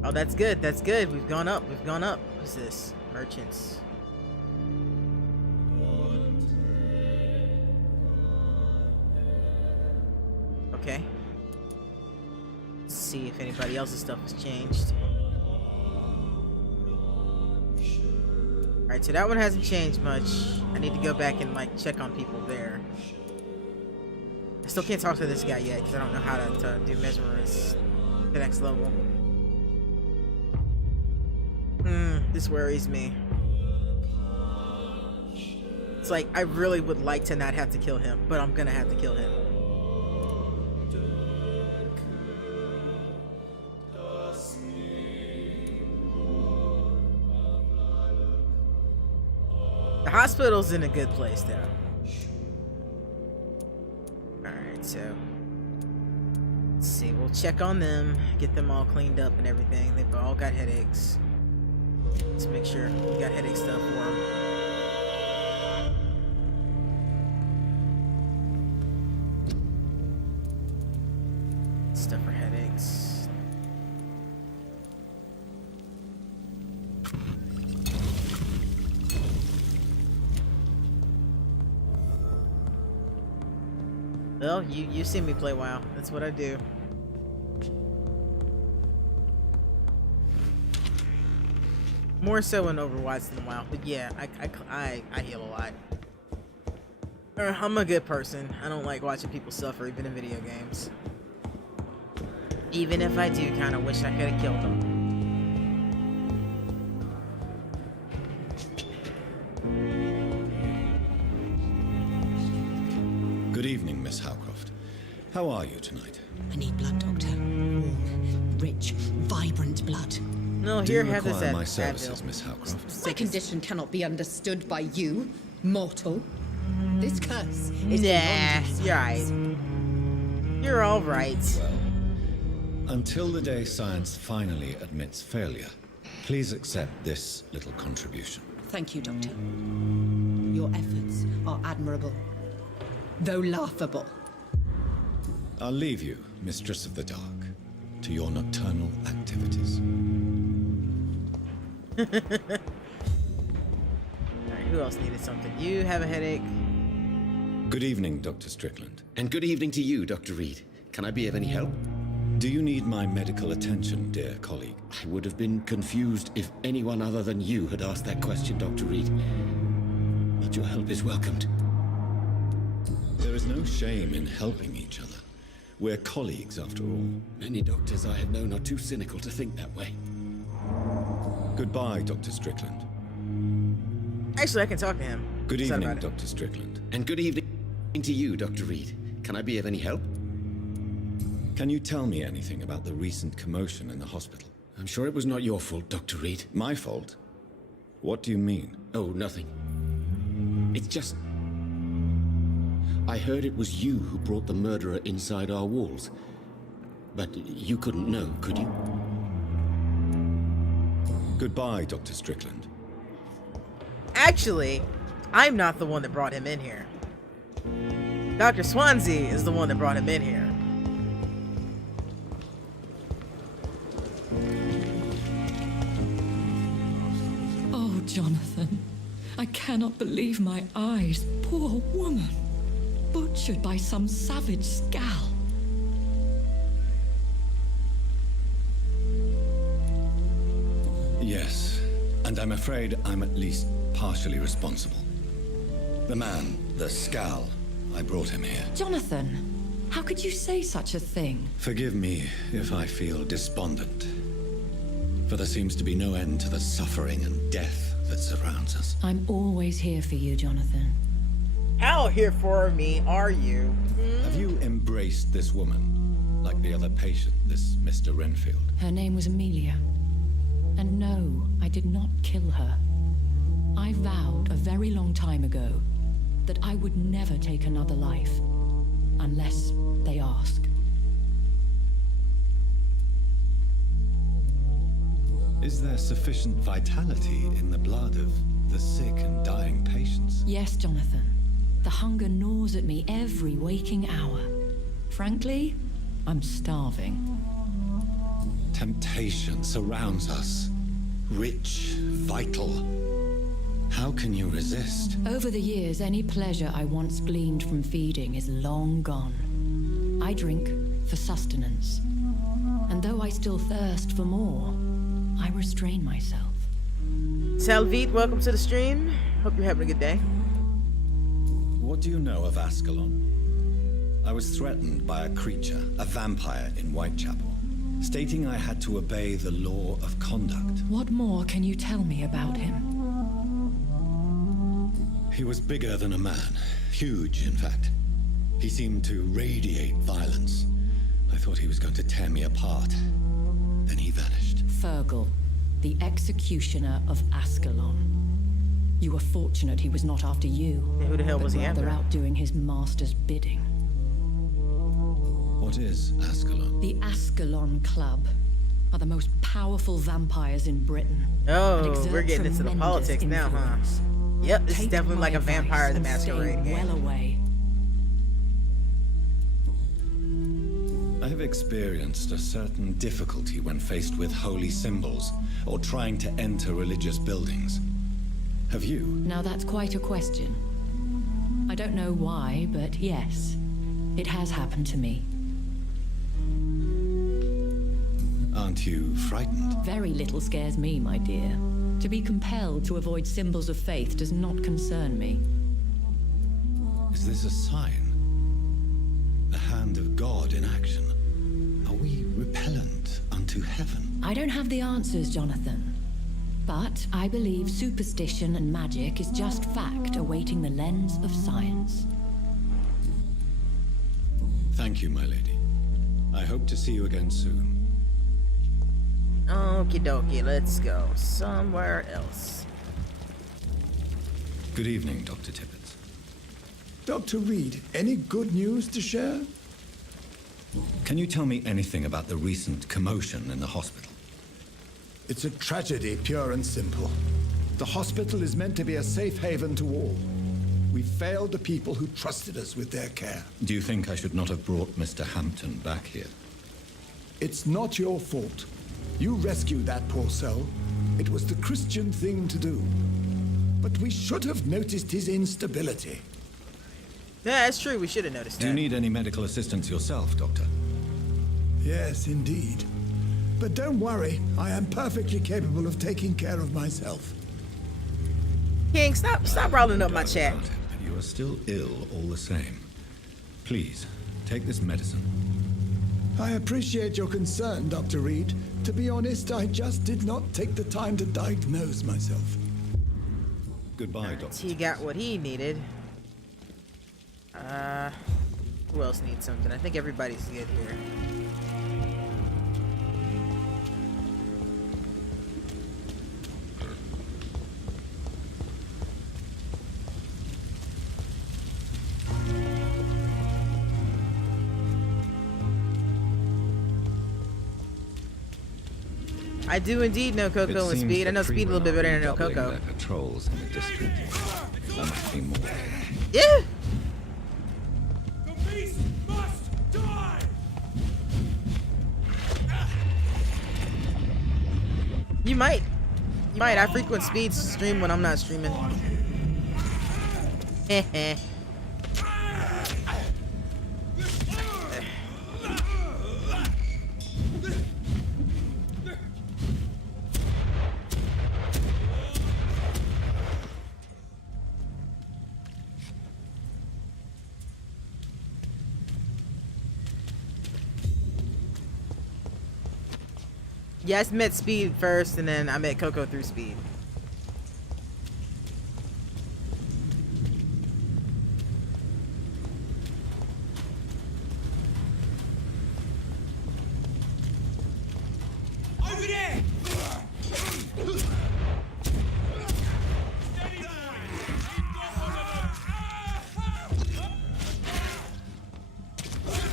Oh, that's good. That's good. We've gone up. We've gone up. What's this? Merchants. Okay. Let's see if anybody else's stuff has changed. Alright, so that one hasn't changed much. I need to go back and, like, check on people there. I still can't talk to this guy yet, because I don't know how to do mesmerize the next level. This worries me. It's like, I really would like to not have to kill him, but I'm gonna have to kill him. The hospital's in a good place, though. Alright, so... Let's see, we'll check on them, get them all cleaned up and everything. They've all got headaches. Let's make sure we got headache stuff for them. Stuff for headaches. Well, you see me play WoW. That's what I do. More so in Overwatch than WoW, but yeah, I heal a lot. I'm a good person. I don't like watching people suffer, even in video games. Even if I do kind of wish I could have killed them. Good evening, Miss Howcroft. How are you tonight? I need blood, Doctor. Warm, rich, vibrant blood. No, Do here, you have this require my services, Miss Howcroft? My condition cannot be understood by you, mortal. This curse is Nah, beyond you're right. You're all right. Well, until the day science finally admits failure, please accept this little contribution. Thank you, Doctor. Your efforts are admirable, though laughable. I'll leave you, Mistress of the Dark, to your nocturnal activities. Alright, who else needed something? You have a headache. Good evening, Dr. Strickland. And good evening to you, Dr. Reed. Can I be of any help? Do you need my medical attention, dear colleague? I would have been confused if anyone other than you had asked that question, Dr. Reed. But your help is welcomed. There is no shame in helping each other. We're colleagues, after all. Many doctors I have known are too cynical to think that way. Goodbye, Dr. Strickland. Actually, I can talk to him. Good Sorry evening, about it. Dr. Strickland. And good evening to you, Dr. Reed. Can I be of any help? Can you tell me anything about the recent commotion in the hospital? I'm sure it was not your fault, Dr. Reed. My fault? What do you mean? Oh, nothing. It's just... I heard it was you who brought the murderer inside our walls. But you couldn't know, could you? Goodbye, Dr. Strickland. Actually, I'm not the one that brought him in here. Dr. Swansea is the one that brought him in here. Oh, Jonathan, I cannot believe my eyes. Poor woman. Butchered by some savage scowl. Yes, and I'm afraid I'm at least partially responsible. The man, the Scal, I brought him here. Jonathan, how could you say such a thing? Forgive me if I feel despondent, for there seems to be no end to the suffering and death that surrounds us. I'm always here for you, Jonathan. How here for me are you? Have you embraced this woman, like the other patient, this Mr. Renfield? Her name was Amelia. And no, I did not kill her. I vowed a very long time ago that I would never take another life, unless they ask. Is there sufficient vitality in the blood of the sick and dying patients? Yes, Jonathan. The hunger gnaws at me every waking hour. Frankly, I'm starving. Temptation surrounds us. Rich, vital. How can you resist? Over the years, any pleasure I once gleaned from feeding is long gone. I drink for sustenance. And though I still thirst for more, I restrain myself. Salvit, welcome to the stream. Hope you're having a good day. What do you know of Ascalon? I was threatened by a creature, a vampire in Whitechapel, stating I had to obey the law of conduct. What more can you tell me about him? He was bigger than a man. Huge, in fact. He seemed to radiate violence. I thought he was going to tear me apart. Then he vanished. Fergal, the executioner of Ascalon. You were fortunate he was not after you. Who the hell was he rather after? out doing his master's bidding. What is Ascalon? The Ascalon Club are the most powerful vampires in Britain. Oh, we're getting into the politics now, huh? Yep, this is definitely like a Vampire the Masquerade game. Well away. I have experienced a certain difficulty when faced with holy symbols or trying to enter religious buildings. Have you? Now that's quite a question. I don't know why, but yes, it has happened to me. Aren't you frightened? Very little scares me, my dear. To be compelled to avoid symbols of faith does not concern me. Is this a sign? The hand of God in action? Are we repellent unto heaven? I don't have the answers, Jonathan. But I believe superstition and magic is just fact awaiting the lens of science. Thank you, my lady. I hope to see you again soon. Okie dokie, let's go somewhere else. Good evening, Dr. Tippett. Dr. Reed, any good news to share? Can you tell me anything about the recent commotion in the hospital? It's a tragedy, pure and simple. The hospital is meant to be a safe haven to all. We failed the people who trusted us with their care. Do you think I should not have brought Mr. Hampton back here? It's not your fault. You rescued that poor soul. It was the Christian thing to do. But we should have noticed his instability. Yeah, that's true. We should have noticed that. Do you need any medical assistance yourself, Doctor? Yes, indeed. But don't worry, I am perfectly capable of taking care of myself. King, stop rolling up my chat. But you are still ill all the same. Please, take this medicine. I appreciate your concern, Dr. Reed. To be honest, I just did not take the time to diagnose myself. Goodbye, Doctor. He got what he needed. Who else needs something? I think everybody's good here. I do indeed know Coco and Speed. I know Speed a little bit better than I know Coco. Patrols in the district. There must be more. Yeah. The beast must die. You might. I frequent Speed's stream when I'm not streaming. Heh. Yeah, I met Speed first, and then I met Coco through Speed. Over there!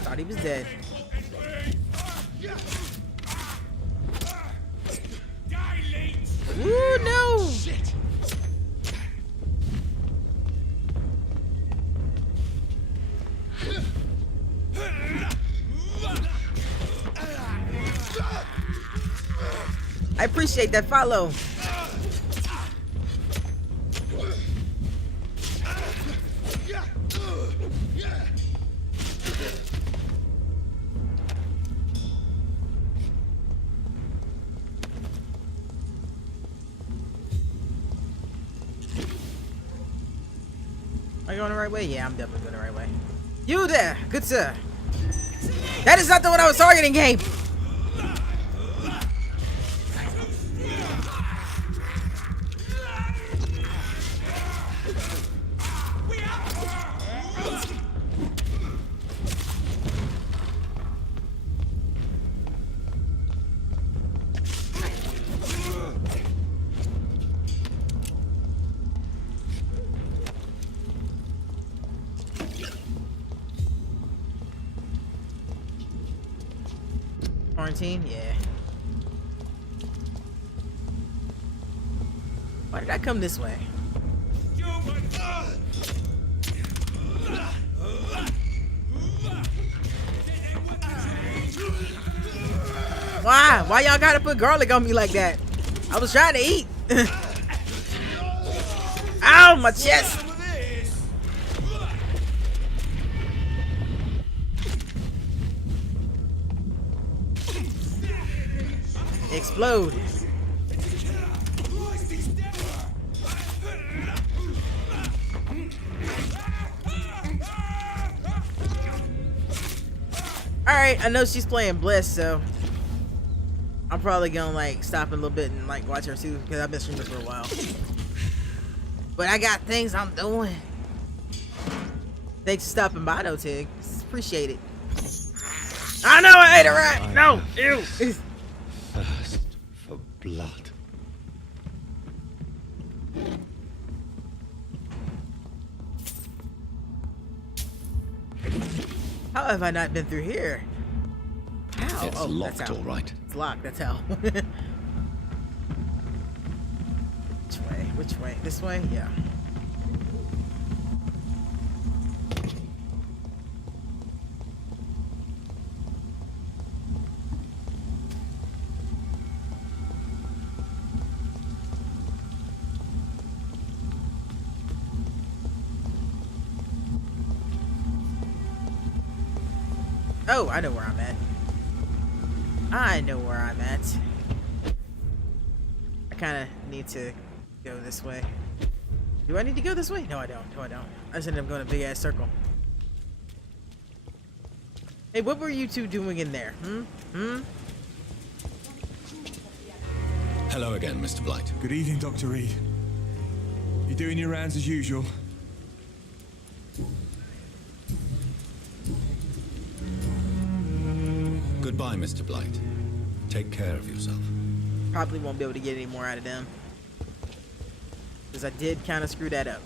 Thought he was dead. Ooh, no! Shit! I appreciate that follow. Are you going the right way? Yeah, I'm definitely going the right way. You there, good sir. That is not the one I was targeting, game. Quarantine? Yeah. Why did I come this way? Why? Why y'all gotta put garlic on me like that? I was trying to eat. Ow, my chest. Explode. Alright, I know she's playing Bliss, so I'm probably gonna like stop a little bit and like watch her too, because I've been streaming for a while. But I got things I'm doing. Thanks for stopping by though, Tig. Appreciate it. I know I ate a rat! No! Ew! Thirst for blood. How have I not been through here? How? It's Oh, locked, that's how. all right. It's locked, that's how. Which way? Which way? This way? Yeah. Oh, I know where I'm at. I know where I'm at. I kind of need to go this way. Do I need to go this way? No, I don't. No, I don't. I just ended up going a big ass circle. Hey, what were you two doing in there? Hello again, Mr. Blight. Good evening, Dr. Reed. You doing your rounds as usual? Goodbye, Mr. Blight. Take care of yourself. Probably won't be able to get any more out of them. Because I did kind of screw that up.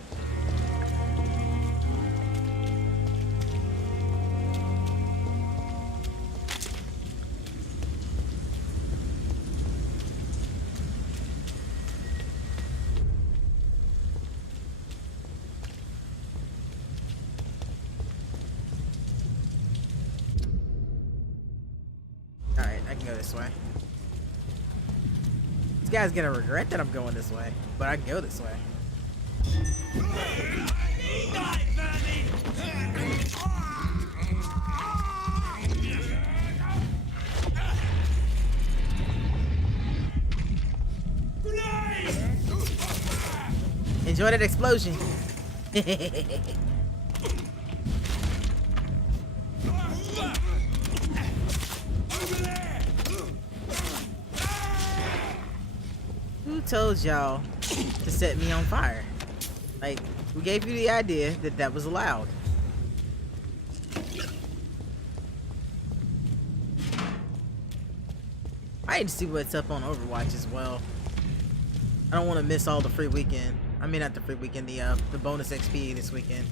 Alright, I can go this way. This guy's gonna regret that I'm going this way, but I can go this way. Enjoy that explosion. Who told y'all to set me on fire? Like, who gave you the idea that that was allowed? I need to see what's up on Overwatch as well. I don't want to miss all the free weekend. I mean, not the free weekend, the bonus XP this weekend.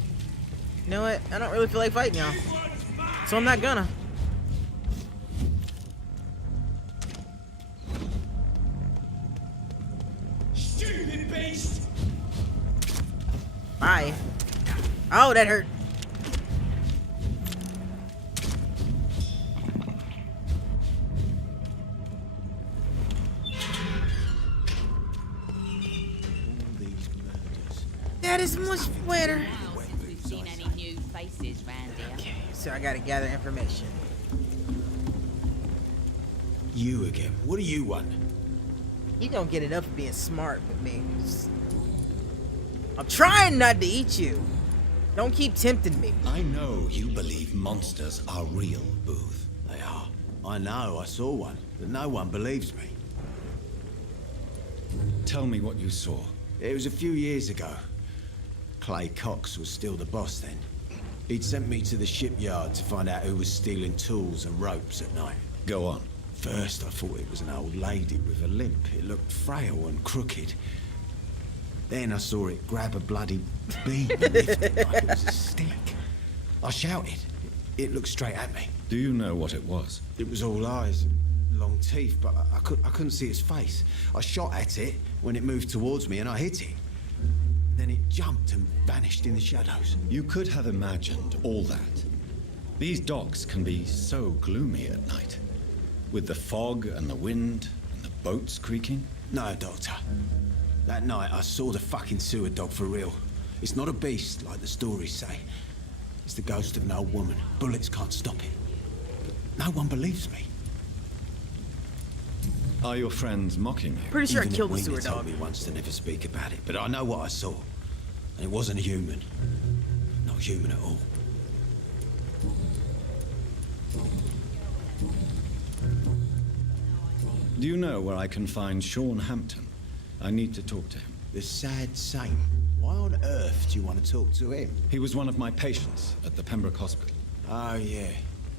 You know what? I don't really feel like fighting y'all, so I'm not gonna. Stupid beast! Bye. Oh, that hurt. That is much better. We've seen any new faces round here. Okay, so I gotta gather information. You again. What do you want? You don't get enough of being smart with me. I'm trying not to eat you. Don't keep tempting me. I know you believe monsters are real, Booth. They are. I know, I saw one, but no one believes me. Tell me what you saw. It was a few years ago. Clay Cox was still the boss then. He'd sent me to the shipyard to find out who was stealing tools and ropes at night. Go on. First, I thought it was an old lady with a limp. It looked frail and crooked. Then I saw it grab a bloody beam and lift it like it was a stick. I shouted. It looked straight at me. Do you know what it was? It was all eyes. long teeth, but I couldn't see its face. I shot at it when it moved towards me, and I hit it. Then it jumped and vanished in the shadows. You could have imagined all that. These docks can be so gloomy at night, with the fog and the wind and the boats creaking. No, Doctor. That night I saw the fucking sewer dog for real. It's not a beast like the stories say. It's the ghost of an old woman. Bullets can't stop it. But no one believes me. Are your friends mocking you? Pretty sure I Even killed the Edwina sewer told dog. me once to never speak about it, but I know what I saw. And it wasn't a human. Not human at all. Do you know where I can find Sean Hampton? I need to talk to him. The sad saint. Why on earth do you want to talk to him? He was one of my patients at the Pembroke Hospital. Oh, yeah.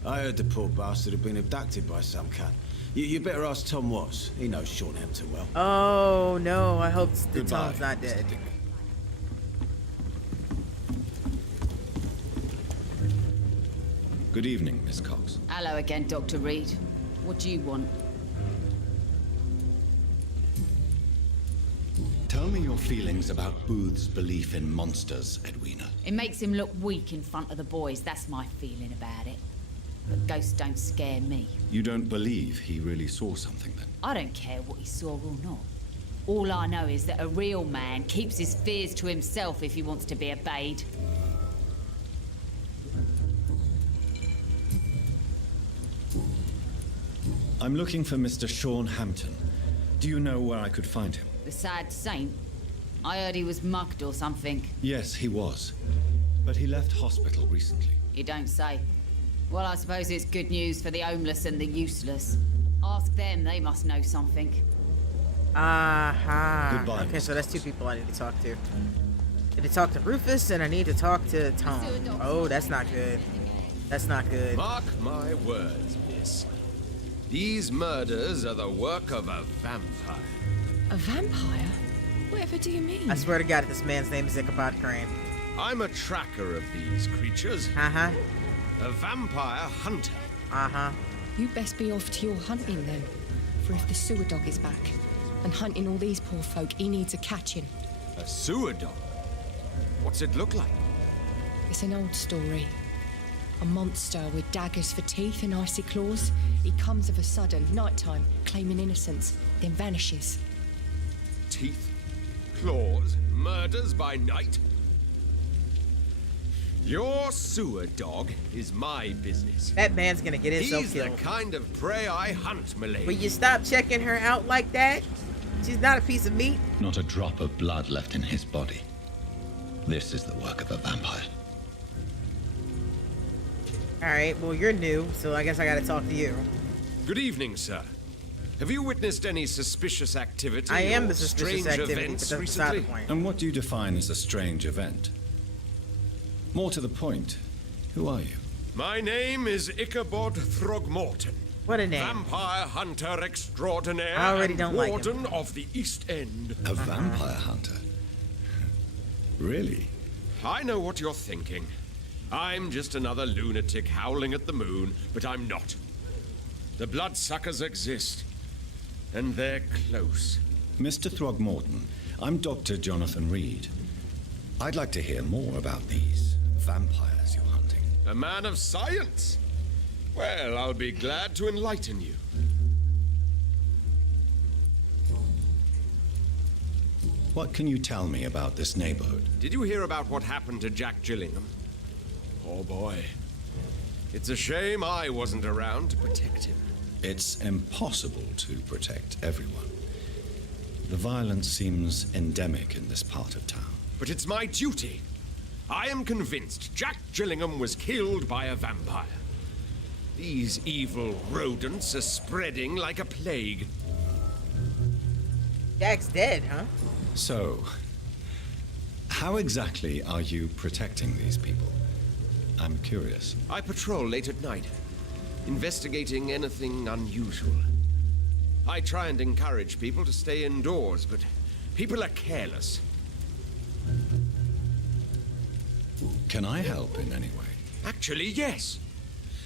I heard the poor bastard had been abducted by some cunt. You better ask Tom Watts. He knows Sean Hampton well. Oh no, I hope the Goodbye, Tom's not dead. Good evening, Miss Cox. Hello again, Dr. Reed. What do you want? Tell me your feelings about Booth's belief in monsters, Edwina. It makes him look weak in front of the boys. That's my feeling about it. But ghosts don't scare me. You don't believe he really saw something then? I don't care what he saw or not. All I know is that a real man keeps his fears to himself if he wants to be obeyed. I'm looking for Mr. Sean Hampton. Do you know where I could find him? The sad saint? I heard he was mugged or something. Yes, he was. But he left hospital recently. You don't say. Well, I suppose it's good news for the homeless and the useless. Ask them, they must know something. Aha. Goodbye, Okay, Miss so that's two people I need to talk to. I need to talk to Rufus and I need to talk to Tom. Oh, that's not good. That's not good. Mark my words, miss. These murders are the work of a vampire. A vampire? Whatever do you mean? I swear to God, this man's name is Ichabod Crane. I'm a tracker of these creatures. Uh-huh. A vampire hunter. Uh-huh. You best be off to your hunting then. For if the sewer dog is back and hunting all these poor folk, he needs a catching. A sewer dog? What's it look like? It's an old story. A monster with daggers for teeth and icy claws. He comes of a sudden, nighttime, claiming innocence, then vanishes. Teeth, claws, murders by night? Your sewer dog is my business. That man's gonna get himself He's killed. the kind of prey I hunt, milady. Will you stop checking her out like that? She's not a piece of meat. Not a drop of blood left in his body. This is the work of a vampire. Alright, well, you're new, so I guess I gotta talk to you. Good evening, sir. Have you witnessed any suspicious activity? I am or the suspicious strange activity, but events that's beside the recently? point. And what do you define as a strange event? More to the point, who are you? My name is Ichabod Throgmorton. What a name. Vampire hunter extraordinaire I already and don't like him. warden of the East End. A vampire hunter? Really? I know what you're thinking. I'm just another lunatic howling at the moon, but I'm not. The bloodsuckers exist, and they're close. Mr. Throgmorton, I'm Dr. Jonathan Reed. I'd like to hear more about these vampires you're hunting. A man of science? Well, I'll be glad to enlighten you. What can you tell me about this neighborhood? Did you hear about what happened to Jack Gillingham? Oh boy. It's a shame I wasn't around to protect him. It's impossible to protect everyone. The violence seems endemic in this part of town. But it's my duty. I am convinced Jack Gillingham was killed by a vampire. These evil rodents are spreading like a plague. Jack's dead, huh? So, how exactly are you protecting these people? I'm curious. I patrol late at night, investigating anything unusual. I try and encourage people to stay indoors, but people are careless. Can I help in any way? Actually, yes.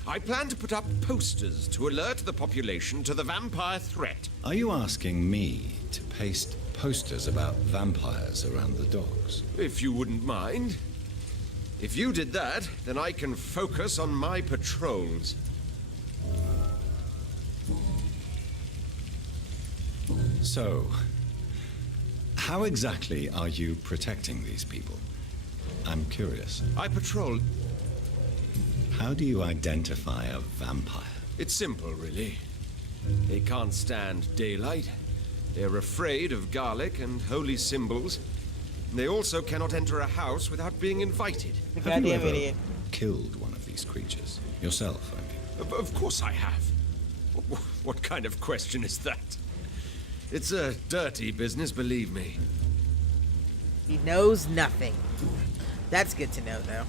I plan to put up posters to alert the population to the vampire threat. Are you asking me to paste posters about vampires around the docks? If you wouldn't mind. If you did that, then I can focus on my patrols. So, how exactly are you protecting these people? I'm curious. I patrol. How do you identify a vampire? It's simple, really. They can't stand daylight. They're afraid of garlic and holy symbols. They also cannot enter a house without being invited. Have you ever killed one of these creatures? Yourself, I mean. Of course I have. What kind of question is that? It's a dirty business, believe me. He knows nothing. That's good to know, though.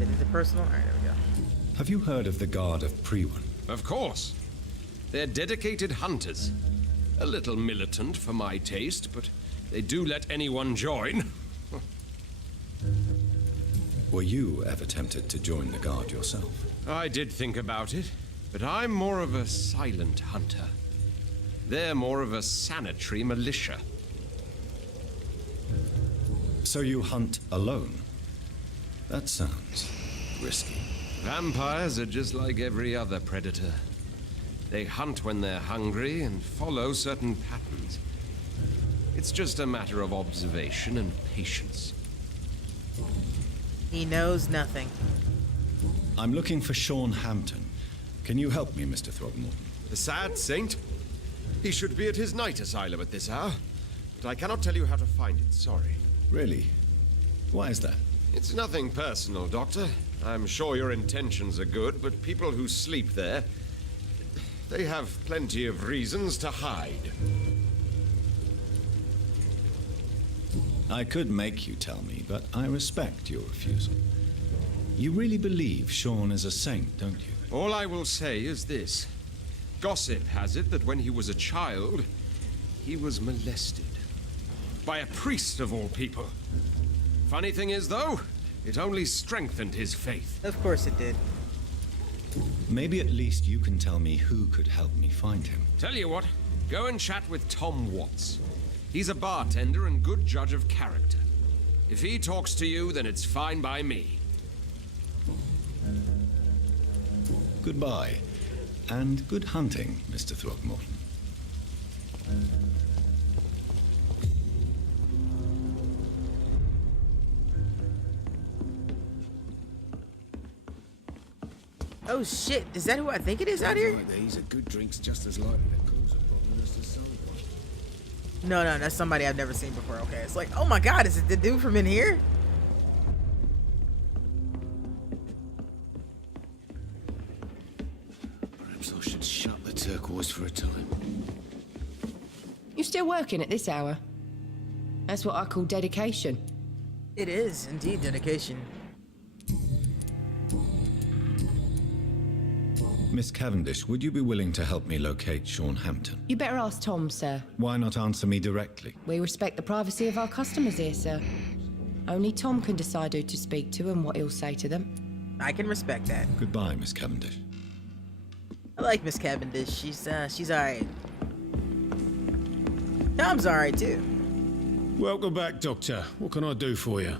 Is it personal? Alright, there we go. Have you heard of the Guard of Priwen? Of course. They're dedicated hunters. A little militant for my taste, but they do let anyone join. Were you ever tempted to join the Guard yourself? I did think about it, but I'm more of a silent hunter. They're more of a sanitary militia. So you hunt alone? That sounds risky. Vampires are just like every other predator. They hunt when they're hungry and follow certain patterns. It's just a matter of observation and patience. He knows nothing. I'm looking for Sean Hampton. Can you help me, Mr. Throgmorton? The sad saint? He should be at his night asylum at this hour. But I cannot tell you how to find it, sorry. Really? Why is that? It's nothing personal, Doctor. I'm sure your intentions are good, but people who sleep there, they have plenty of reasons to hide. I could make you tell me, but I respect your refusal. You really believe Sean is a saint, don't you? All I will say is this. Gossip has it that when he was a child, he was molested. By a priest of all people. Funny thing is, though, it only strengthened his faith. Of course it did. Maybe at least you can tell me who could help me find him. Tell you what, go and chat with Tom Watts. He's a bartender and good judge of character. If he talks to you, then it's fine by me. Goodbye, and good hunting, Mr. Throgmorton. Oh shit, is that who I think it is out here? These are good drinks just as likely to cause a problem as the sun. No, that's somebody I've never seen before. Okay, it's like, oh my god, is it the dude from in here? Perhaps I should shut the turquoise for a time. You still working at this hour? That's what I call dedication. It is indeed dedication. Miss Cavendish, would you be willing to help me locate Sean Hampton? You better ask Tom, sir. Why not answer me directly? We respect the privacy of our customers here, sir. Only Tom can decide who to speak to and what he'll say to them. I can respect that. Goodbye, Miss Cavendish. I like Miss Cavendish. She's alright. Tom's alright too. Welcome back, Doctor. What can I do for you?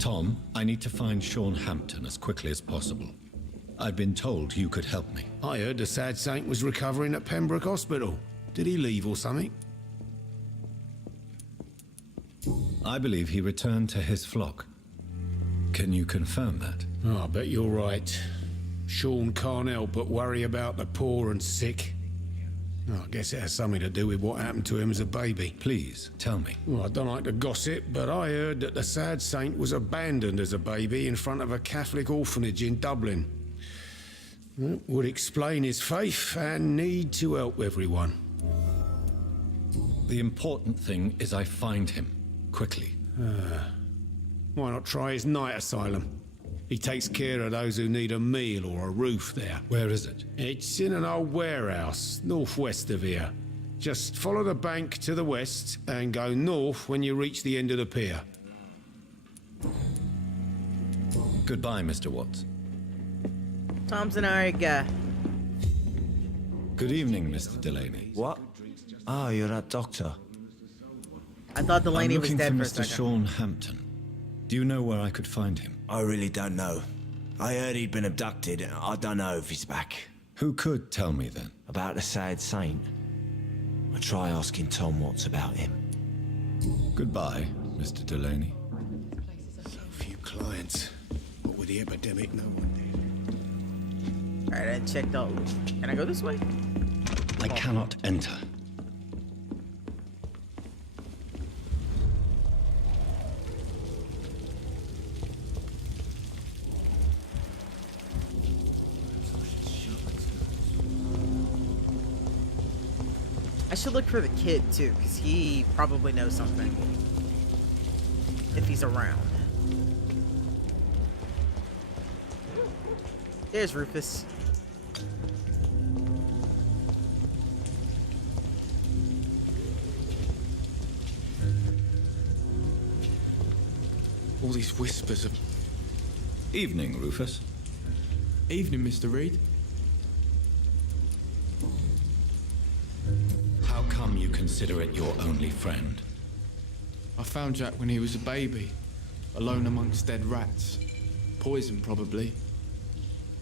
Tom, I need to find Sean Hampton as quickly as possible. I've been told you could help me. I heard the sad saint was recovering at Pembroke Hospital. Did he leave or something? I believe he returned to his flock. Can you confirm that? Oh, I bet you're right. Sean can't help but worry about the poor and sick. Oh, I guess it has something to do with what happened to him as a baby. Please, tell me. Well, I don't like to gossip, but I heard that the sad saint was abandoned as a baby in front of a Catholic orphanage in Dublin. That would explain his faith and need to help everyone. The important thing is I find him, quickly. Why not try his night asylum? He takes care of those who need a meal or a roof there. Where is it? It's in an old warehouse, northwest of here. Just follow the bank to the west and go north when you reach the end of the pier. Goodbye, Mr. Watts. Tom's an alright guy. Good evening, Mr. Delaney. What? Oh, you're that doctor. I thought Delaney was dead I'm for a looking for Mr. second. Sean Hampton. Do you know where I could find him? I really don't know. I heard he'd been abducted. I don't know if he's back. Who could tell me then? About the sad saint. I'll try asking Tom Watts about him. Goodbye, Mr. Delaney. So few clients. But with the epidemic, no one did. Alright, I checked out. Can I go this way? I cannot enter. I should look for the kid too, because he probably knows something. If he's around. There's Rufus. All these whispers of... Evening, Rufus. Evening, Mr. Reed. How come you consider it your only friend? I found Jack when he was a baby, alone amongst dead rats. Poison, probably.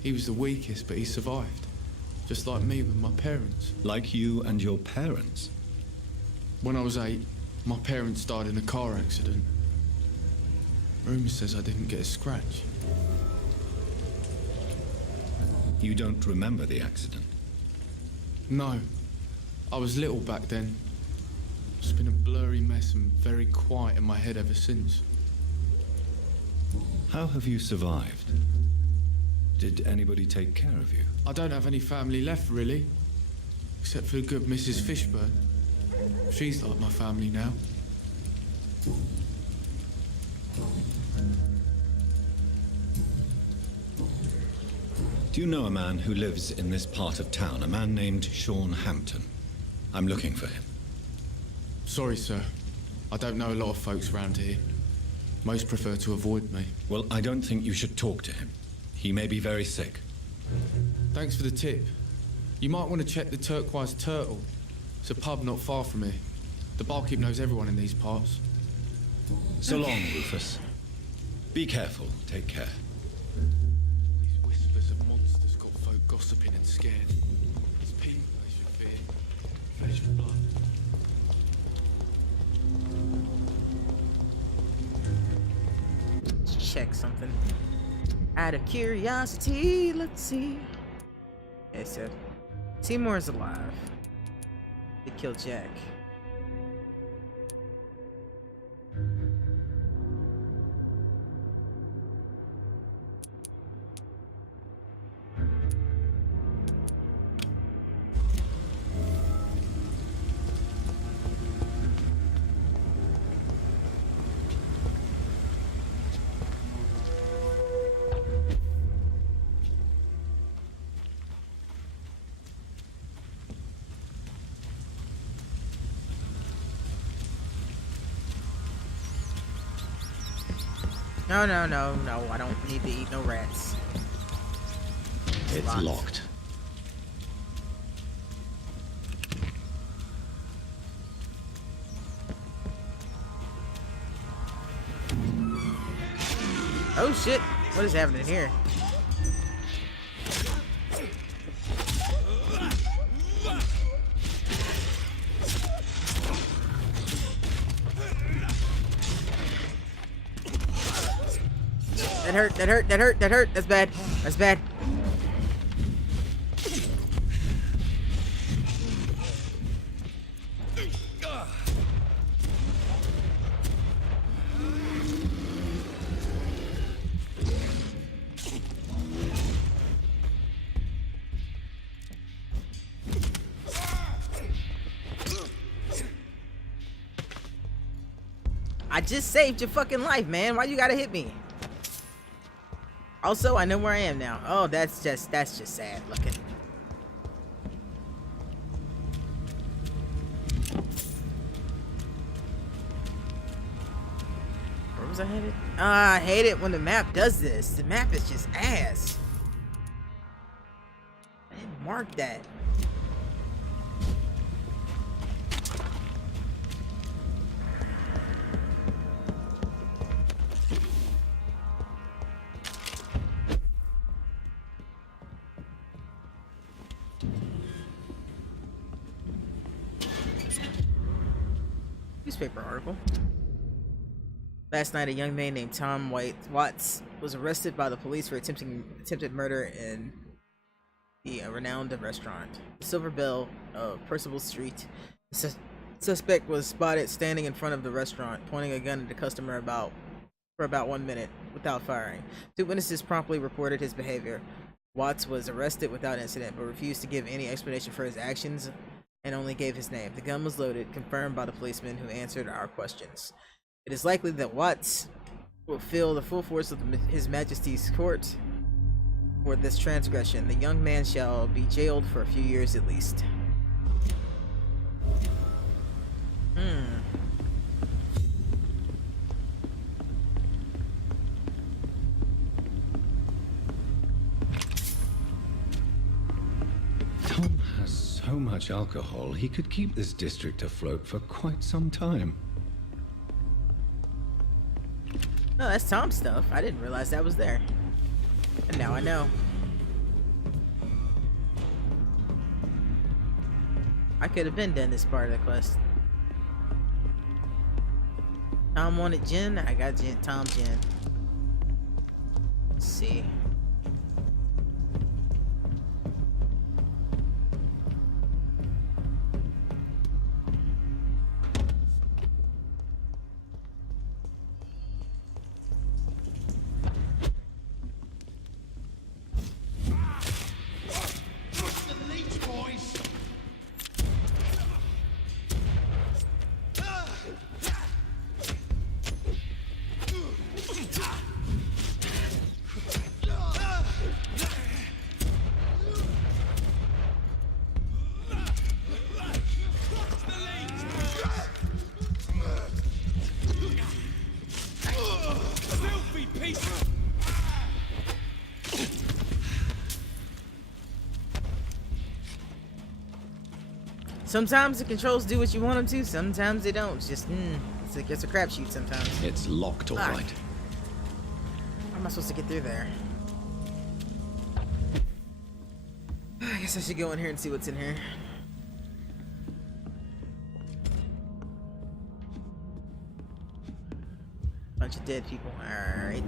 He was the weakest, but he survived. Just like me with my parents. Like you and your parents? When I was 8, my parents died in a car accident. Rumour says I didn't get a scratch. You don't remember the accident? No. I was little back then. It's been a blurry mess and very quiet in my head ever since. How have you survived? Did anybody take care of you? I don't have any family left, really. Except for the good Mrs. Fishburne. She's like my family now. Do you know a man who lives in this part of town? A man named Sean Hampton. I'm looking for him. Sorry, sir. I don't know a lot of folks around here. Most prefer to avoid me. Well, I don't think you should talk to him. He may be very sick. Thanks for the tip. You might want to check the Turquoise Turtle. It's a pub not far from here. The barkeep knows everyone in these parts. So long, Rufus. Be careful. Take care. All these whispers of monsters got folk gossiping and scared. It's people they should fear. Flesh and blood. Let's check something. Out of curiosity, let's see. Okay, so Seymour's alive. They killed Jack. No, no, no, no, I don't need to eat no rats. It's locked. Oh shit, what is happening here? That hurt, that hurt, that hurt, that hurt. That's bad. That's bad. I just saved your fucking life, man. Why you gotta hit me? Also, I know where I am now. Oh, that's just sad looking. Where was I headed? I hate it when the map does this. The map is just ass. I didn't mark that. Newspaper article. Last night, a young man named Tom Watts was arrested by the police for attempted murder in the renowned restaurant, the Silver Bell of Percival Street. The suspect was spotted standing in front of the restaurant, pointing a gun at the customer for about 1 minute without firing. 2 witnesses promptly reported his behavior. Watts was arrested without incident, but refused to give any explanation for his actions and only gave his name. The gun was loaded, confirmed by the policeman who answered our questions. It is likely that Watts will feel the full force of His Majesty's court for this transgression. The young man shall be jailed for a few years at least. Tom has so much alcohol, he could keep this district afloat for quite some time. Oh, that's Tom's stuff. I didn't realize that was there. And now I know. I could have been done this part of the quest. Tom wanted gin. I got Tom gin. Let's see. Sometimes the controls do what you want them to, sometimes they don't. It's just, it's a crapshoot sometimes. It's locked, all right. How am I supposed to get through there? I guess I should go in here and see what's in here. Bunch of dead people. Alright.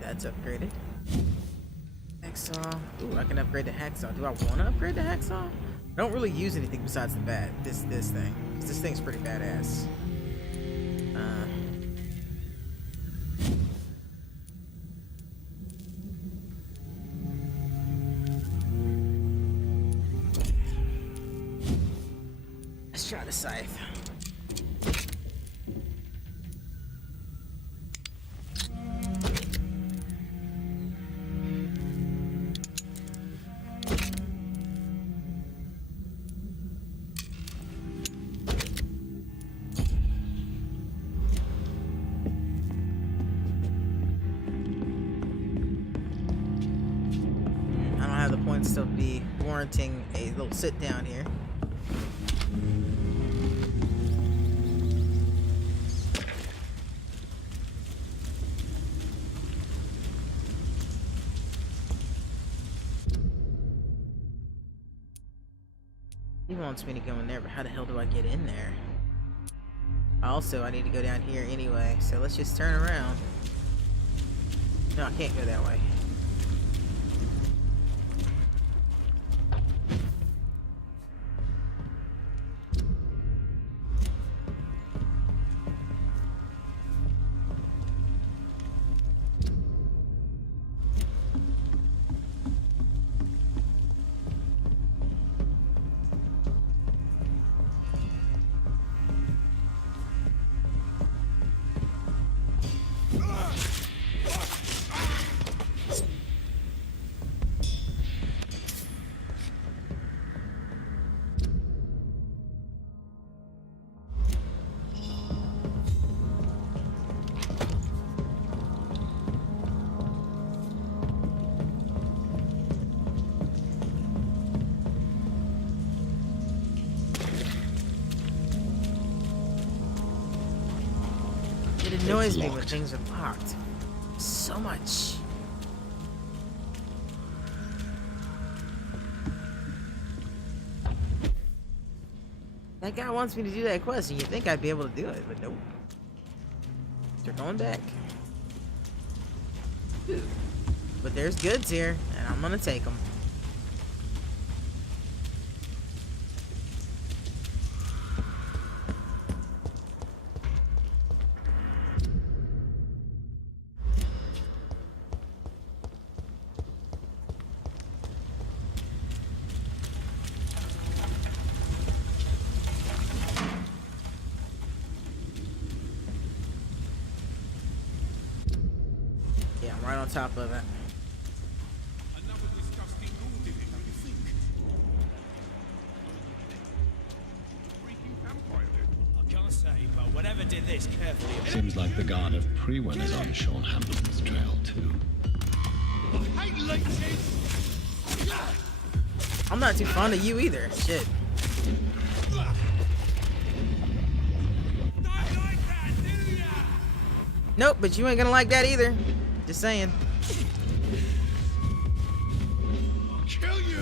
That's upgraded. Hacksaw. Ooh, I can upgrade the hacksaw. Do I want to upgrade the hacksaw? I don't really use anything besides the this thing. This thing's pretty badass. Let's try the scythe. Still be warranting a little sit down here. He wants me to go in there, but how the hell do I get in there? Also, I need to go down here anyway, so let's just turn around. No, I can't go that way. It annoys me when things are locked. So much. That guy wants me to do that quest, and you think I'd be able to do it, but nope. They're going back. But there's goods here, and I'm gonna take them. Yeah, I'm right on top of it. Whatever did this carefully. Seems like the guard of Prewen is on Sean Hamilton's trail, too. I'm not too fond of you either. Shit. Nope, but you ain't gonna like that either. Just saying. I'll kill you.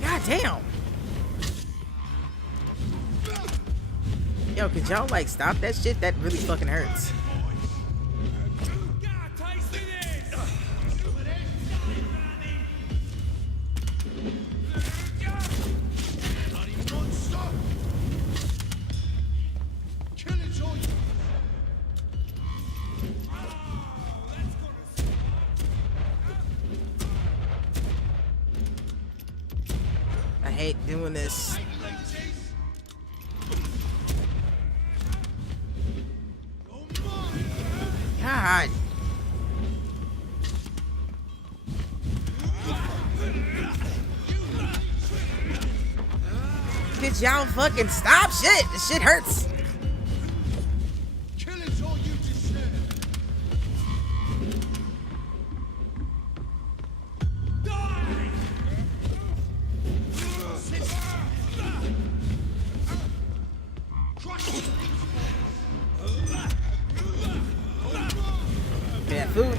God damn. Yo, could y'all like stop that shit? That really fucking hurts. I hate doing this. God. Could y'all fucking stop shit? This shit hurts. Bad food.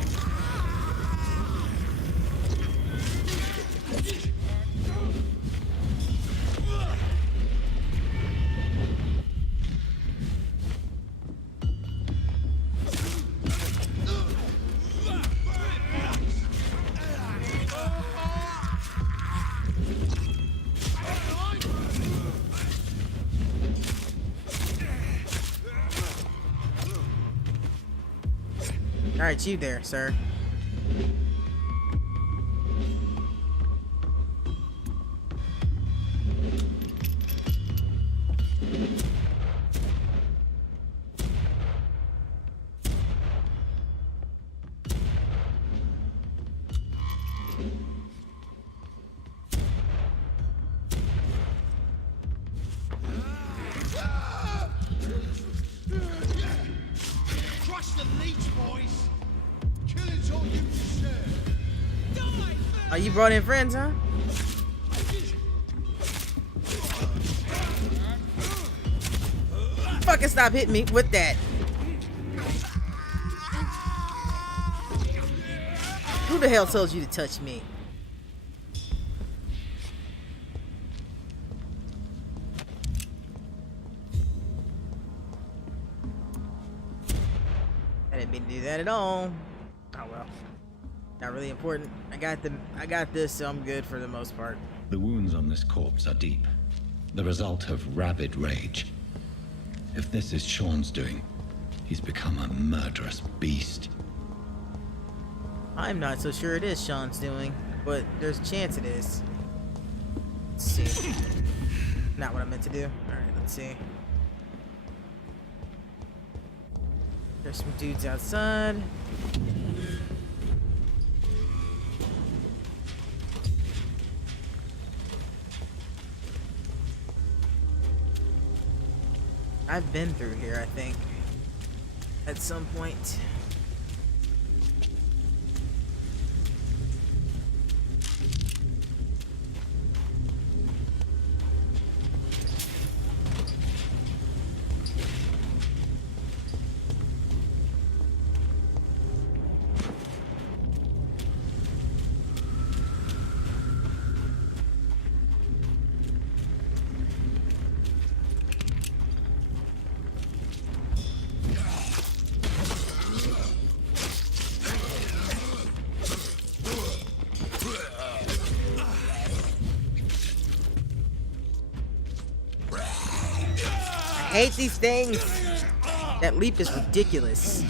All right, you there, sir. Crush the leech, boys. Killing's all you deserve. Die! Oh, you brought in friends, huh? Fucking stop hitting me with that. Who the hell told you to touch me? I didn't mean to do that at all. Oh well. Not really important. I got this, so I'm good for the most part. The wounds on this corpse are deep. The result of rabid rage. If this is Sean's doing, he's become a murderous beast. I'm not so sure it is Sean's doing, but there's a chance it is. Let's see. Not what I meant to do. Alright, let's see. There's some dudes outside. I've been through here, I think, at some point. I hate these things. That leap is ridiculous.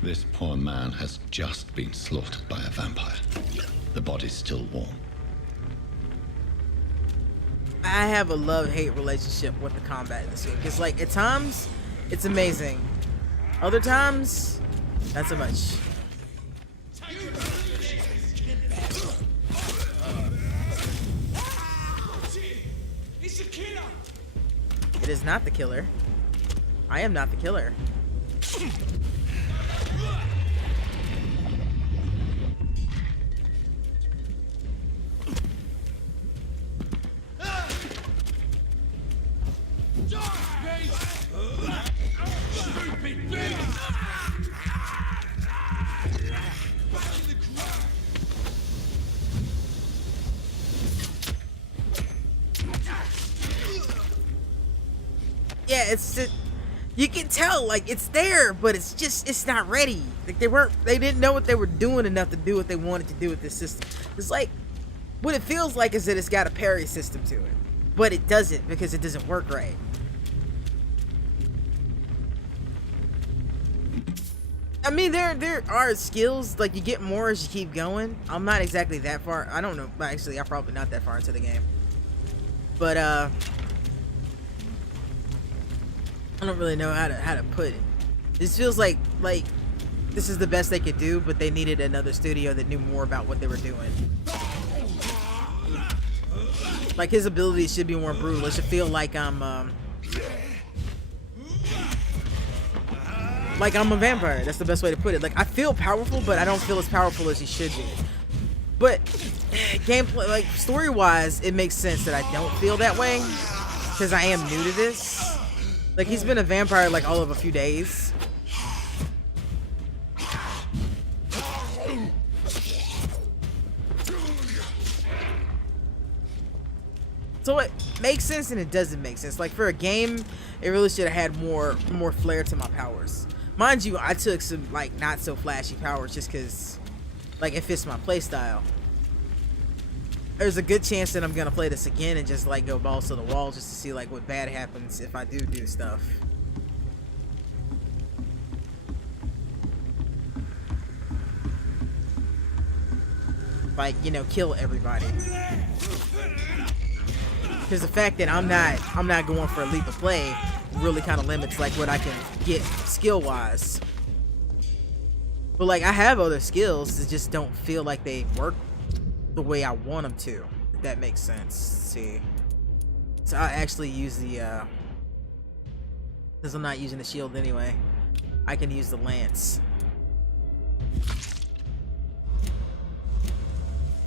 This poor man has just been slaughtered by a vampire. The body's still warm. I have a love-hate relationship with the combat in this game. Because, like, at times, it's amazing. Other times, not so much. It is not the killer. I am not the killer. Yeah, you can tell, like, it's there, but it's not ready. Like, they didn't know what they were doing enough to do what they wanted to do with this system. It's like, what it feels like is that it's got a parry system to it, but it doesn't because it doesn't work right. I mean, there are skills, like, you get more as you keep going. I'm not exactly that far. I don't know. Actually, I'm probably not that far into the game. But, I don't really know how to put it. This feels like this is the best they could do, but they needed another studio that knew more about what they were doing. Like, his abilities should be more brutal. It should feel like I'm a vampire. That's the best way to put it. Like, I feel powerful, but I don't feel as powerful as he should be. But gameplay, like, story-wise, it makes sense that I don't feel that way because I am new to this. Like, he's been a vampire, like, all of a few days. So it makes sense and it doesn't make sense. Like, for a game, it really should have had more flair to my powers. Mind you, I took some, like, not so flashy powers just because, like, it fits my playstyle. There's a good chance that I'm gonna play this again and just, like, go balls to the wall just to see, like, what bad happens if I do stuff. Like, you know, kill everybody. Because the fact that I'm not going for a leap of play really kind of limits, like, what I can get skill-wise. But, like, I have other skills that just don't feel like they work the way I want them to, if that makes sense. Let's see, so I actually use the Because I'm not using the shield anyway. I can use the lance.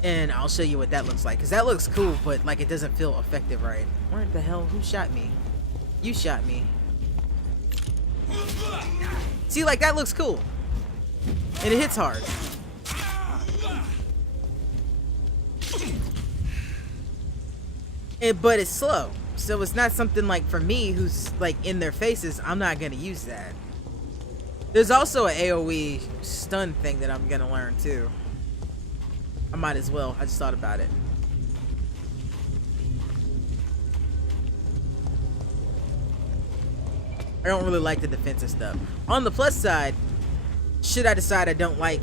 And I'll show you what that looks like. Because that looks cool, but like it doesn't feel effective right. What the hell? Who shot me? You shot me. See, like that looks cool. And it hits hard. But it's slow. So it's not something like for me who's like in their faces, I'm not gonna use that. There's also an AoE stun thing that I'm gonna learn too. I might as well. I just thought about it. I don't really like the defensive stuff. On the plus side, should I decide I don't like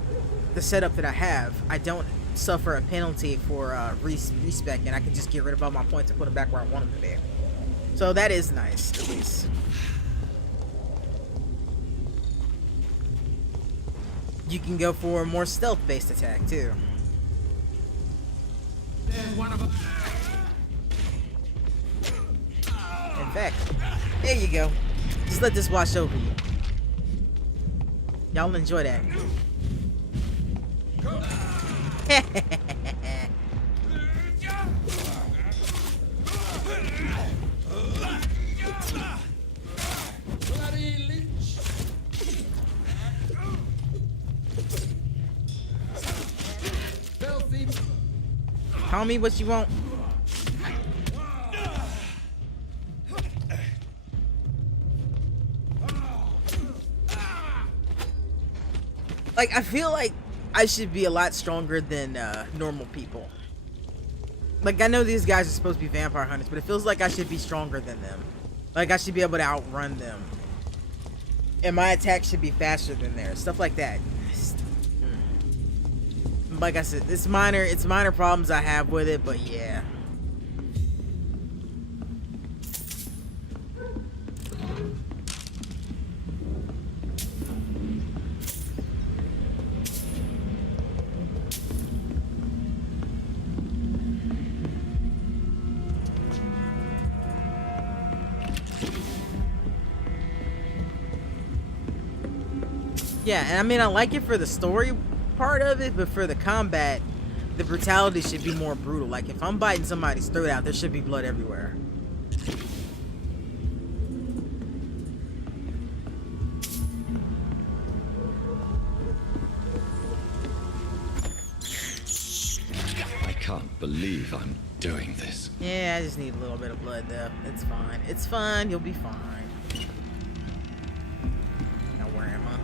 the setup that I have, I don't suffer a penalty for respec, and I can just get rid of all my points and put them back where I want them to be. So that is nice, at least. You can go for a more stealth-based attack too. There's one of them. In fact, there you go. Just let this wash over you. Y'all enjoy that. Tell me what you want. Like, I feel like I should be a lot stronger than normal people. Like, I know these guys are supposed to be vampire hunters, but it feels like I should be stronger than them. Like, I should be able to outrun them. And my attack should be faster than theirs. Stuff like that. Like I said, it's minor problems I have with it, but yeah. Yeah, and I mean, I like it for the story part of it, but for the combat, the brutality should be more brutal. Like, if I'm biting somebody's throat out, there should be blood everywhere. I can't believe I'm doing this. Yeah, I just need a little bit of blood, though. It's fine. It's fine. You'll be fine. Now, where am I?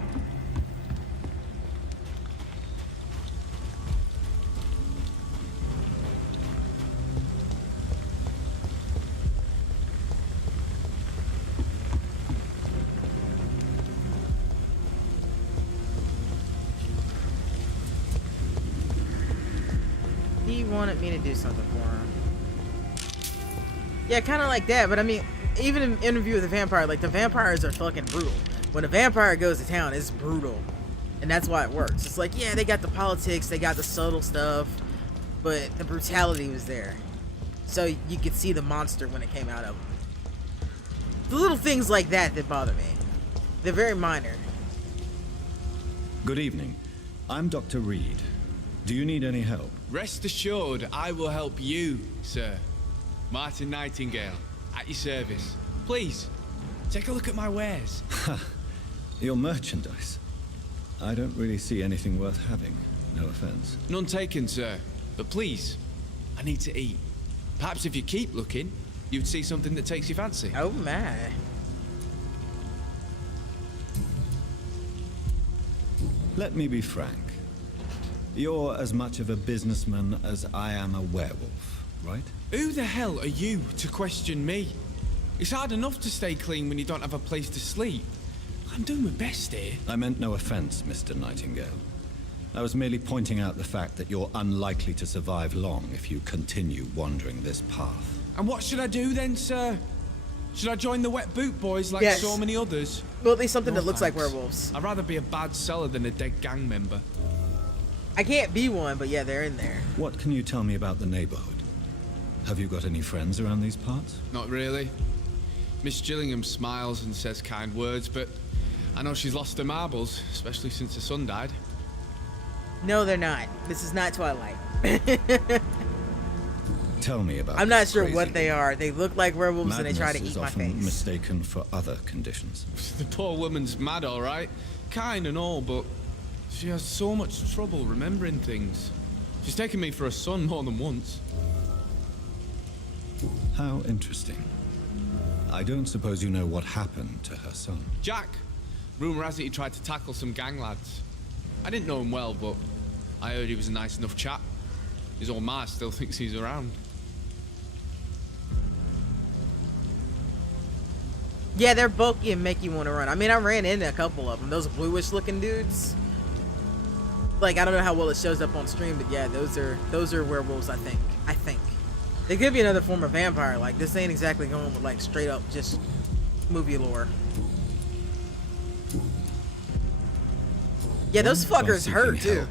He wanted me to do something for him. Yeah, kind of like that, but I mean, even in Interview with a Vampire, like, the vampires are fucking brutal. When a vampire goes to town, it's brutal. And that's why it works. It's like, yeah, they got the politics, they got the subtle stuff, but the brutality was there. So you could see the monster when it came out of them. The little things like that that bother me. They're very minor. Good evening. I'm Dr. Reed. Do you need any help? Rest assured, I will help you, sir. Martin Nightingale, at your service. Please, take a look at my wares. Your merchandise. I don't really see anything worth having. No offense. None taken, sir. But please, I need to eat. Perhaps if you keep looking, you'd see something that takes your fancy. Oh my. Let me be frank. You're as much of a businessman as I am a werewolf, right? Who the hell are you to question me? It's hard enough to stay clean when you don't have a place to sleep. I'm doing my best here. I meant no offense, Mr. Nightingale. I was merely pointing out the fact that you're unlikely to survive long if you continue wandering this path. And what should I do then, sir? Should I join the Wet Boot Boys like Yes. so many others? Well, at least something No, that looks like thanks. werewolves. I'd rather be a bad seller than a dead gang member. I can't be one, but yeah, they're in there. What can you tell me about the neighborhood? Have you got any friends around these parts? Not really. Miss Gillingham smiles and says kind words, but I know she's lost her marbles, especially since her son died. No, they're not. This is not Twilight. Tell me about. I'm not this sure crazy what they are. They look like werewolves and they try to Madness eat is my often face. mistaken for other conditions. The poor woman's mad, all right. Kind and all, but she has so much trouble remembering things. She's taken me for a son more than once. How interesting. I don't suppose you know what happened to her son. Jack. Rumour has it he tried to tackle some gang lads. I didn't know him well, but I heard he was a nice enough chap. His old ma still thinks he's around. Yeah, they're bulky and make you want to run. I mean, I ran into a couple of them. Those bluish looking dudes. Like, I don't know how well it shows up on stream, but yeah, those are werewolves, I think. They could be another form of vampire. Like, this ain't exactly going with, like, straight up just movie lore. Yeah, those fuckers hurt, too.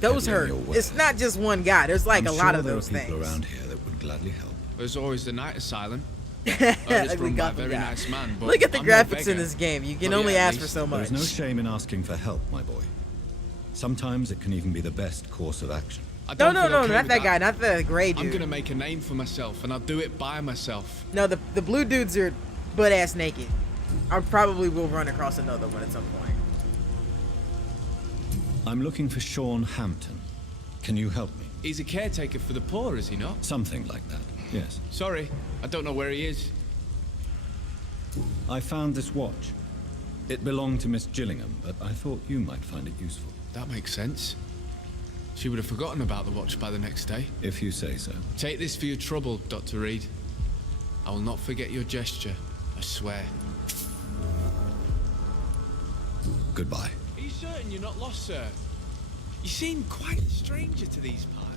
Those hurt. It's not just one guy. There's, like, a lot of those things. There are people around here that would gladly help. There's always the night asylum. Like we got very nice man, but look at the I'm no graphics beggar. in this game. You can Not only yet, at ask for least. so much. There's no shame in asking for help, my boy. Sometimes it can even be the best course of action. I No, don't no, feel no, okay not with that guy, not the gray dude. I'm gonna make a name for myself, and I'll do it by myself. No, the blue dudes are butt ass naked. I probably will run across another one at some point. I'm looking for Sean Hampton. Can you help me? He's a caretaker for the poor, is he not? Something like that, yes. Sorry, I don't know where he is. I found this watch. It belonged to Miss Gillingham, but I thought you might find it useful. That makes sense. She would have forgotten about the watch by the next day. If you say so. Take this for your trouble, Dr. Reed. I will not forget your gesture, I swear. Goodbye. Are you certain you're not lost, sir? You seem quite a stranger to these parts.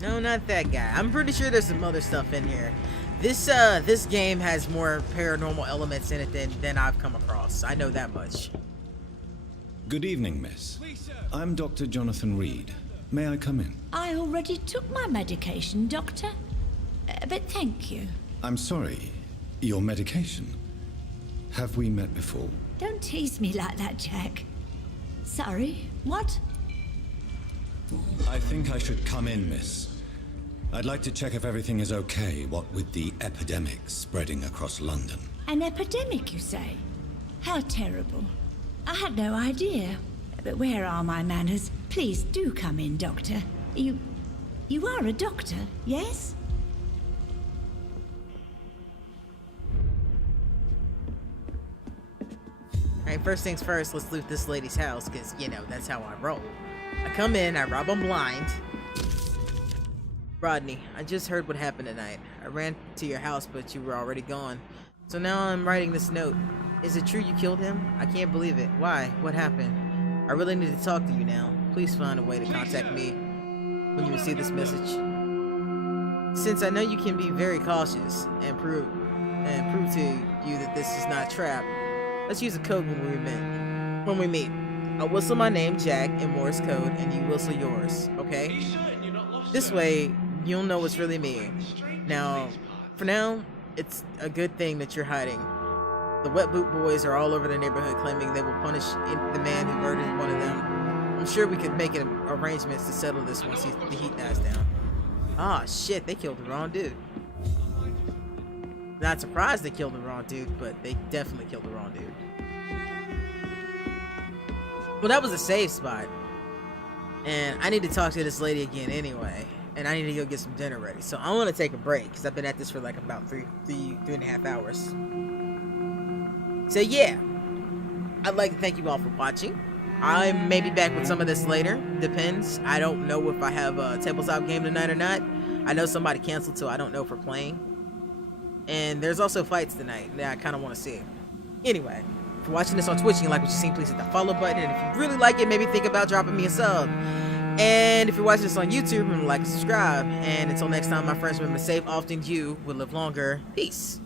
No, not that guy. I'm pretty sure there's some other stuff in here. This game has more paranormal elements in it than I've come across. I know that much. Good evening, miss. I'm Dr. Jonathan Reed. May I come in? I already took my medication, Doctor. But thank you. I'm sorry. Your medication. Have we met before? Don't tease me like that, Jack. Sorry, what? I think I should come in, miss. I'd like to check if everything is okay, what with the epidemic spreading across London. An epidemic, you say? How terrible. I had no idea. But where are my manners? Please do come in, Doctor. You are a doctor, yes? Alright, first things first, let's loot this lady's house, because, you know, that's how I roll. I come in, I rob them blind. Rodney, I just heard what happened tonight. I ran to your house, but you were already gone. So now I'm writing this note. Is it true you killed him? I can't believe it. Why? What happened? I really need to talk to you now. Please find a way to contact me when you receive this message. Since I know you can be very cautious and prove to you that this is not a trap, let's use a code when we meet. I'll whistle my name, Jack, in Morse code, and you whistle yours, okay? This way, you'll know it's really me. Now, for now, it's a good thing that you're hiding. The Wet Boot Boys are all over the neighborhood claiming they will punish the man who murdered one of them. I'm sure we could make arrangements to settle this once the heat dies down. Ah, shit, they killed the wrong dude. Not surprised they killed the wrong dude, but they definitely killed the wrong dude. Well, that was a safe spot. And I need to talk to this lady again anyway. And I need to go get some dinner ready. So I want to take a break because I've been at this for like about three and a half hours. So yeah, I'd like to thank you all for watching. I may be back with some of this later. Depends. I don't know if I have a tabletop game tonight or not. I know somebody canceled, so I don't know if we're playing. And there's also fights tonight that I kind of want to see. Anyway, if you're watching this on Twitch and you like what you see, please hit the follow button. And if you really like it, maybe think about dropping me a sub. And if you're watching this on YouTube, remember to like and subscribe. And until next time, my friends, remember to save often, you will live longer. Peace.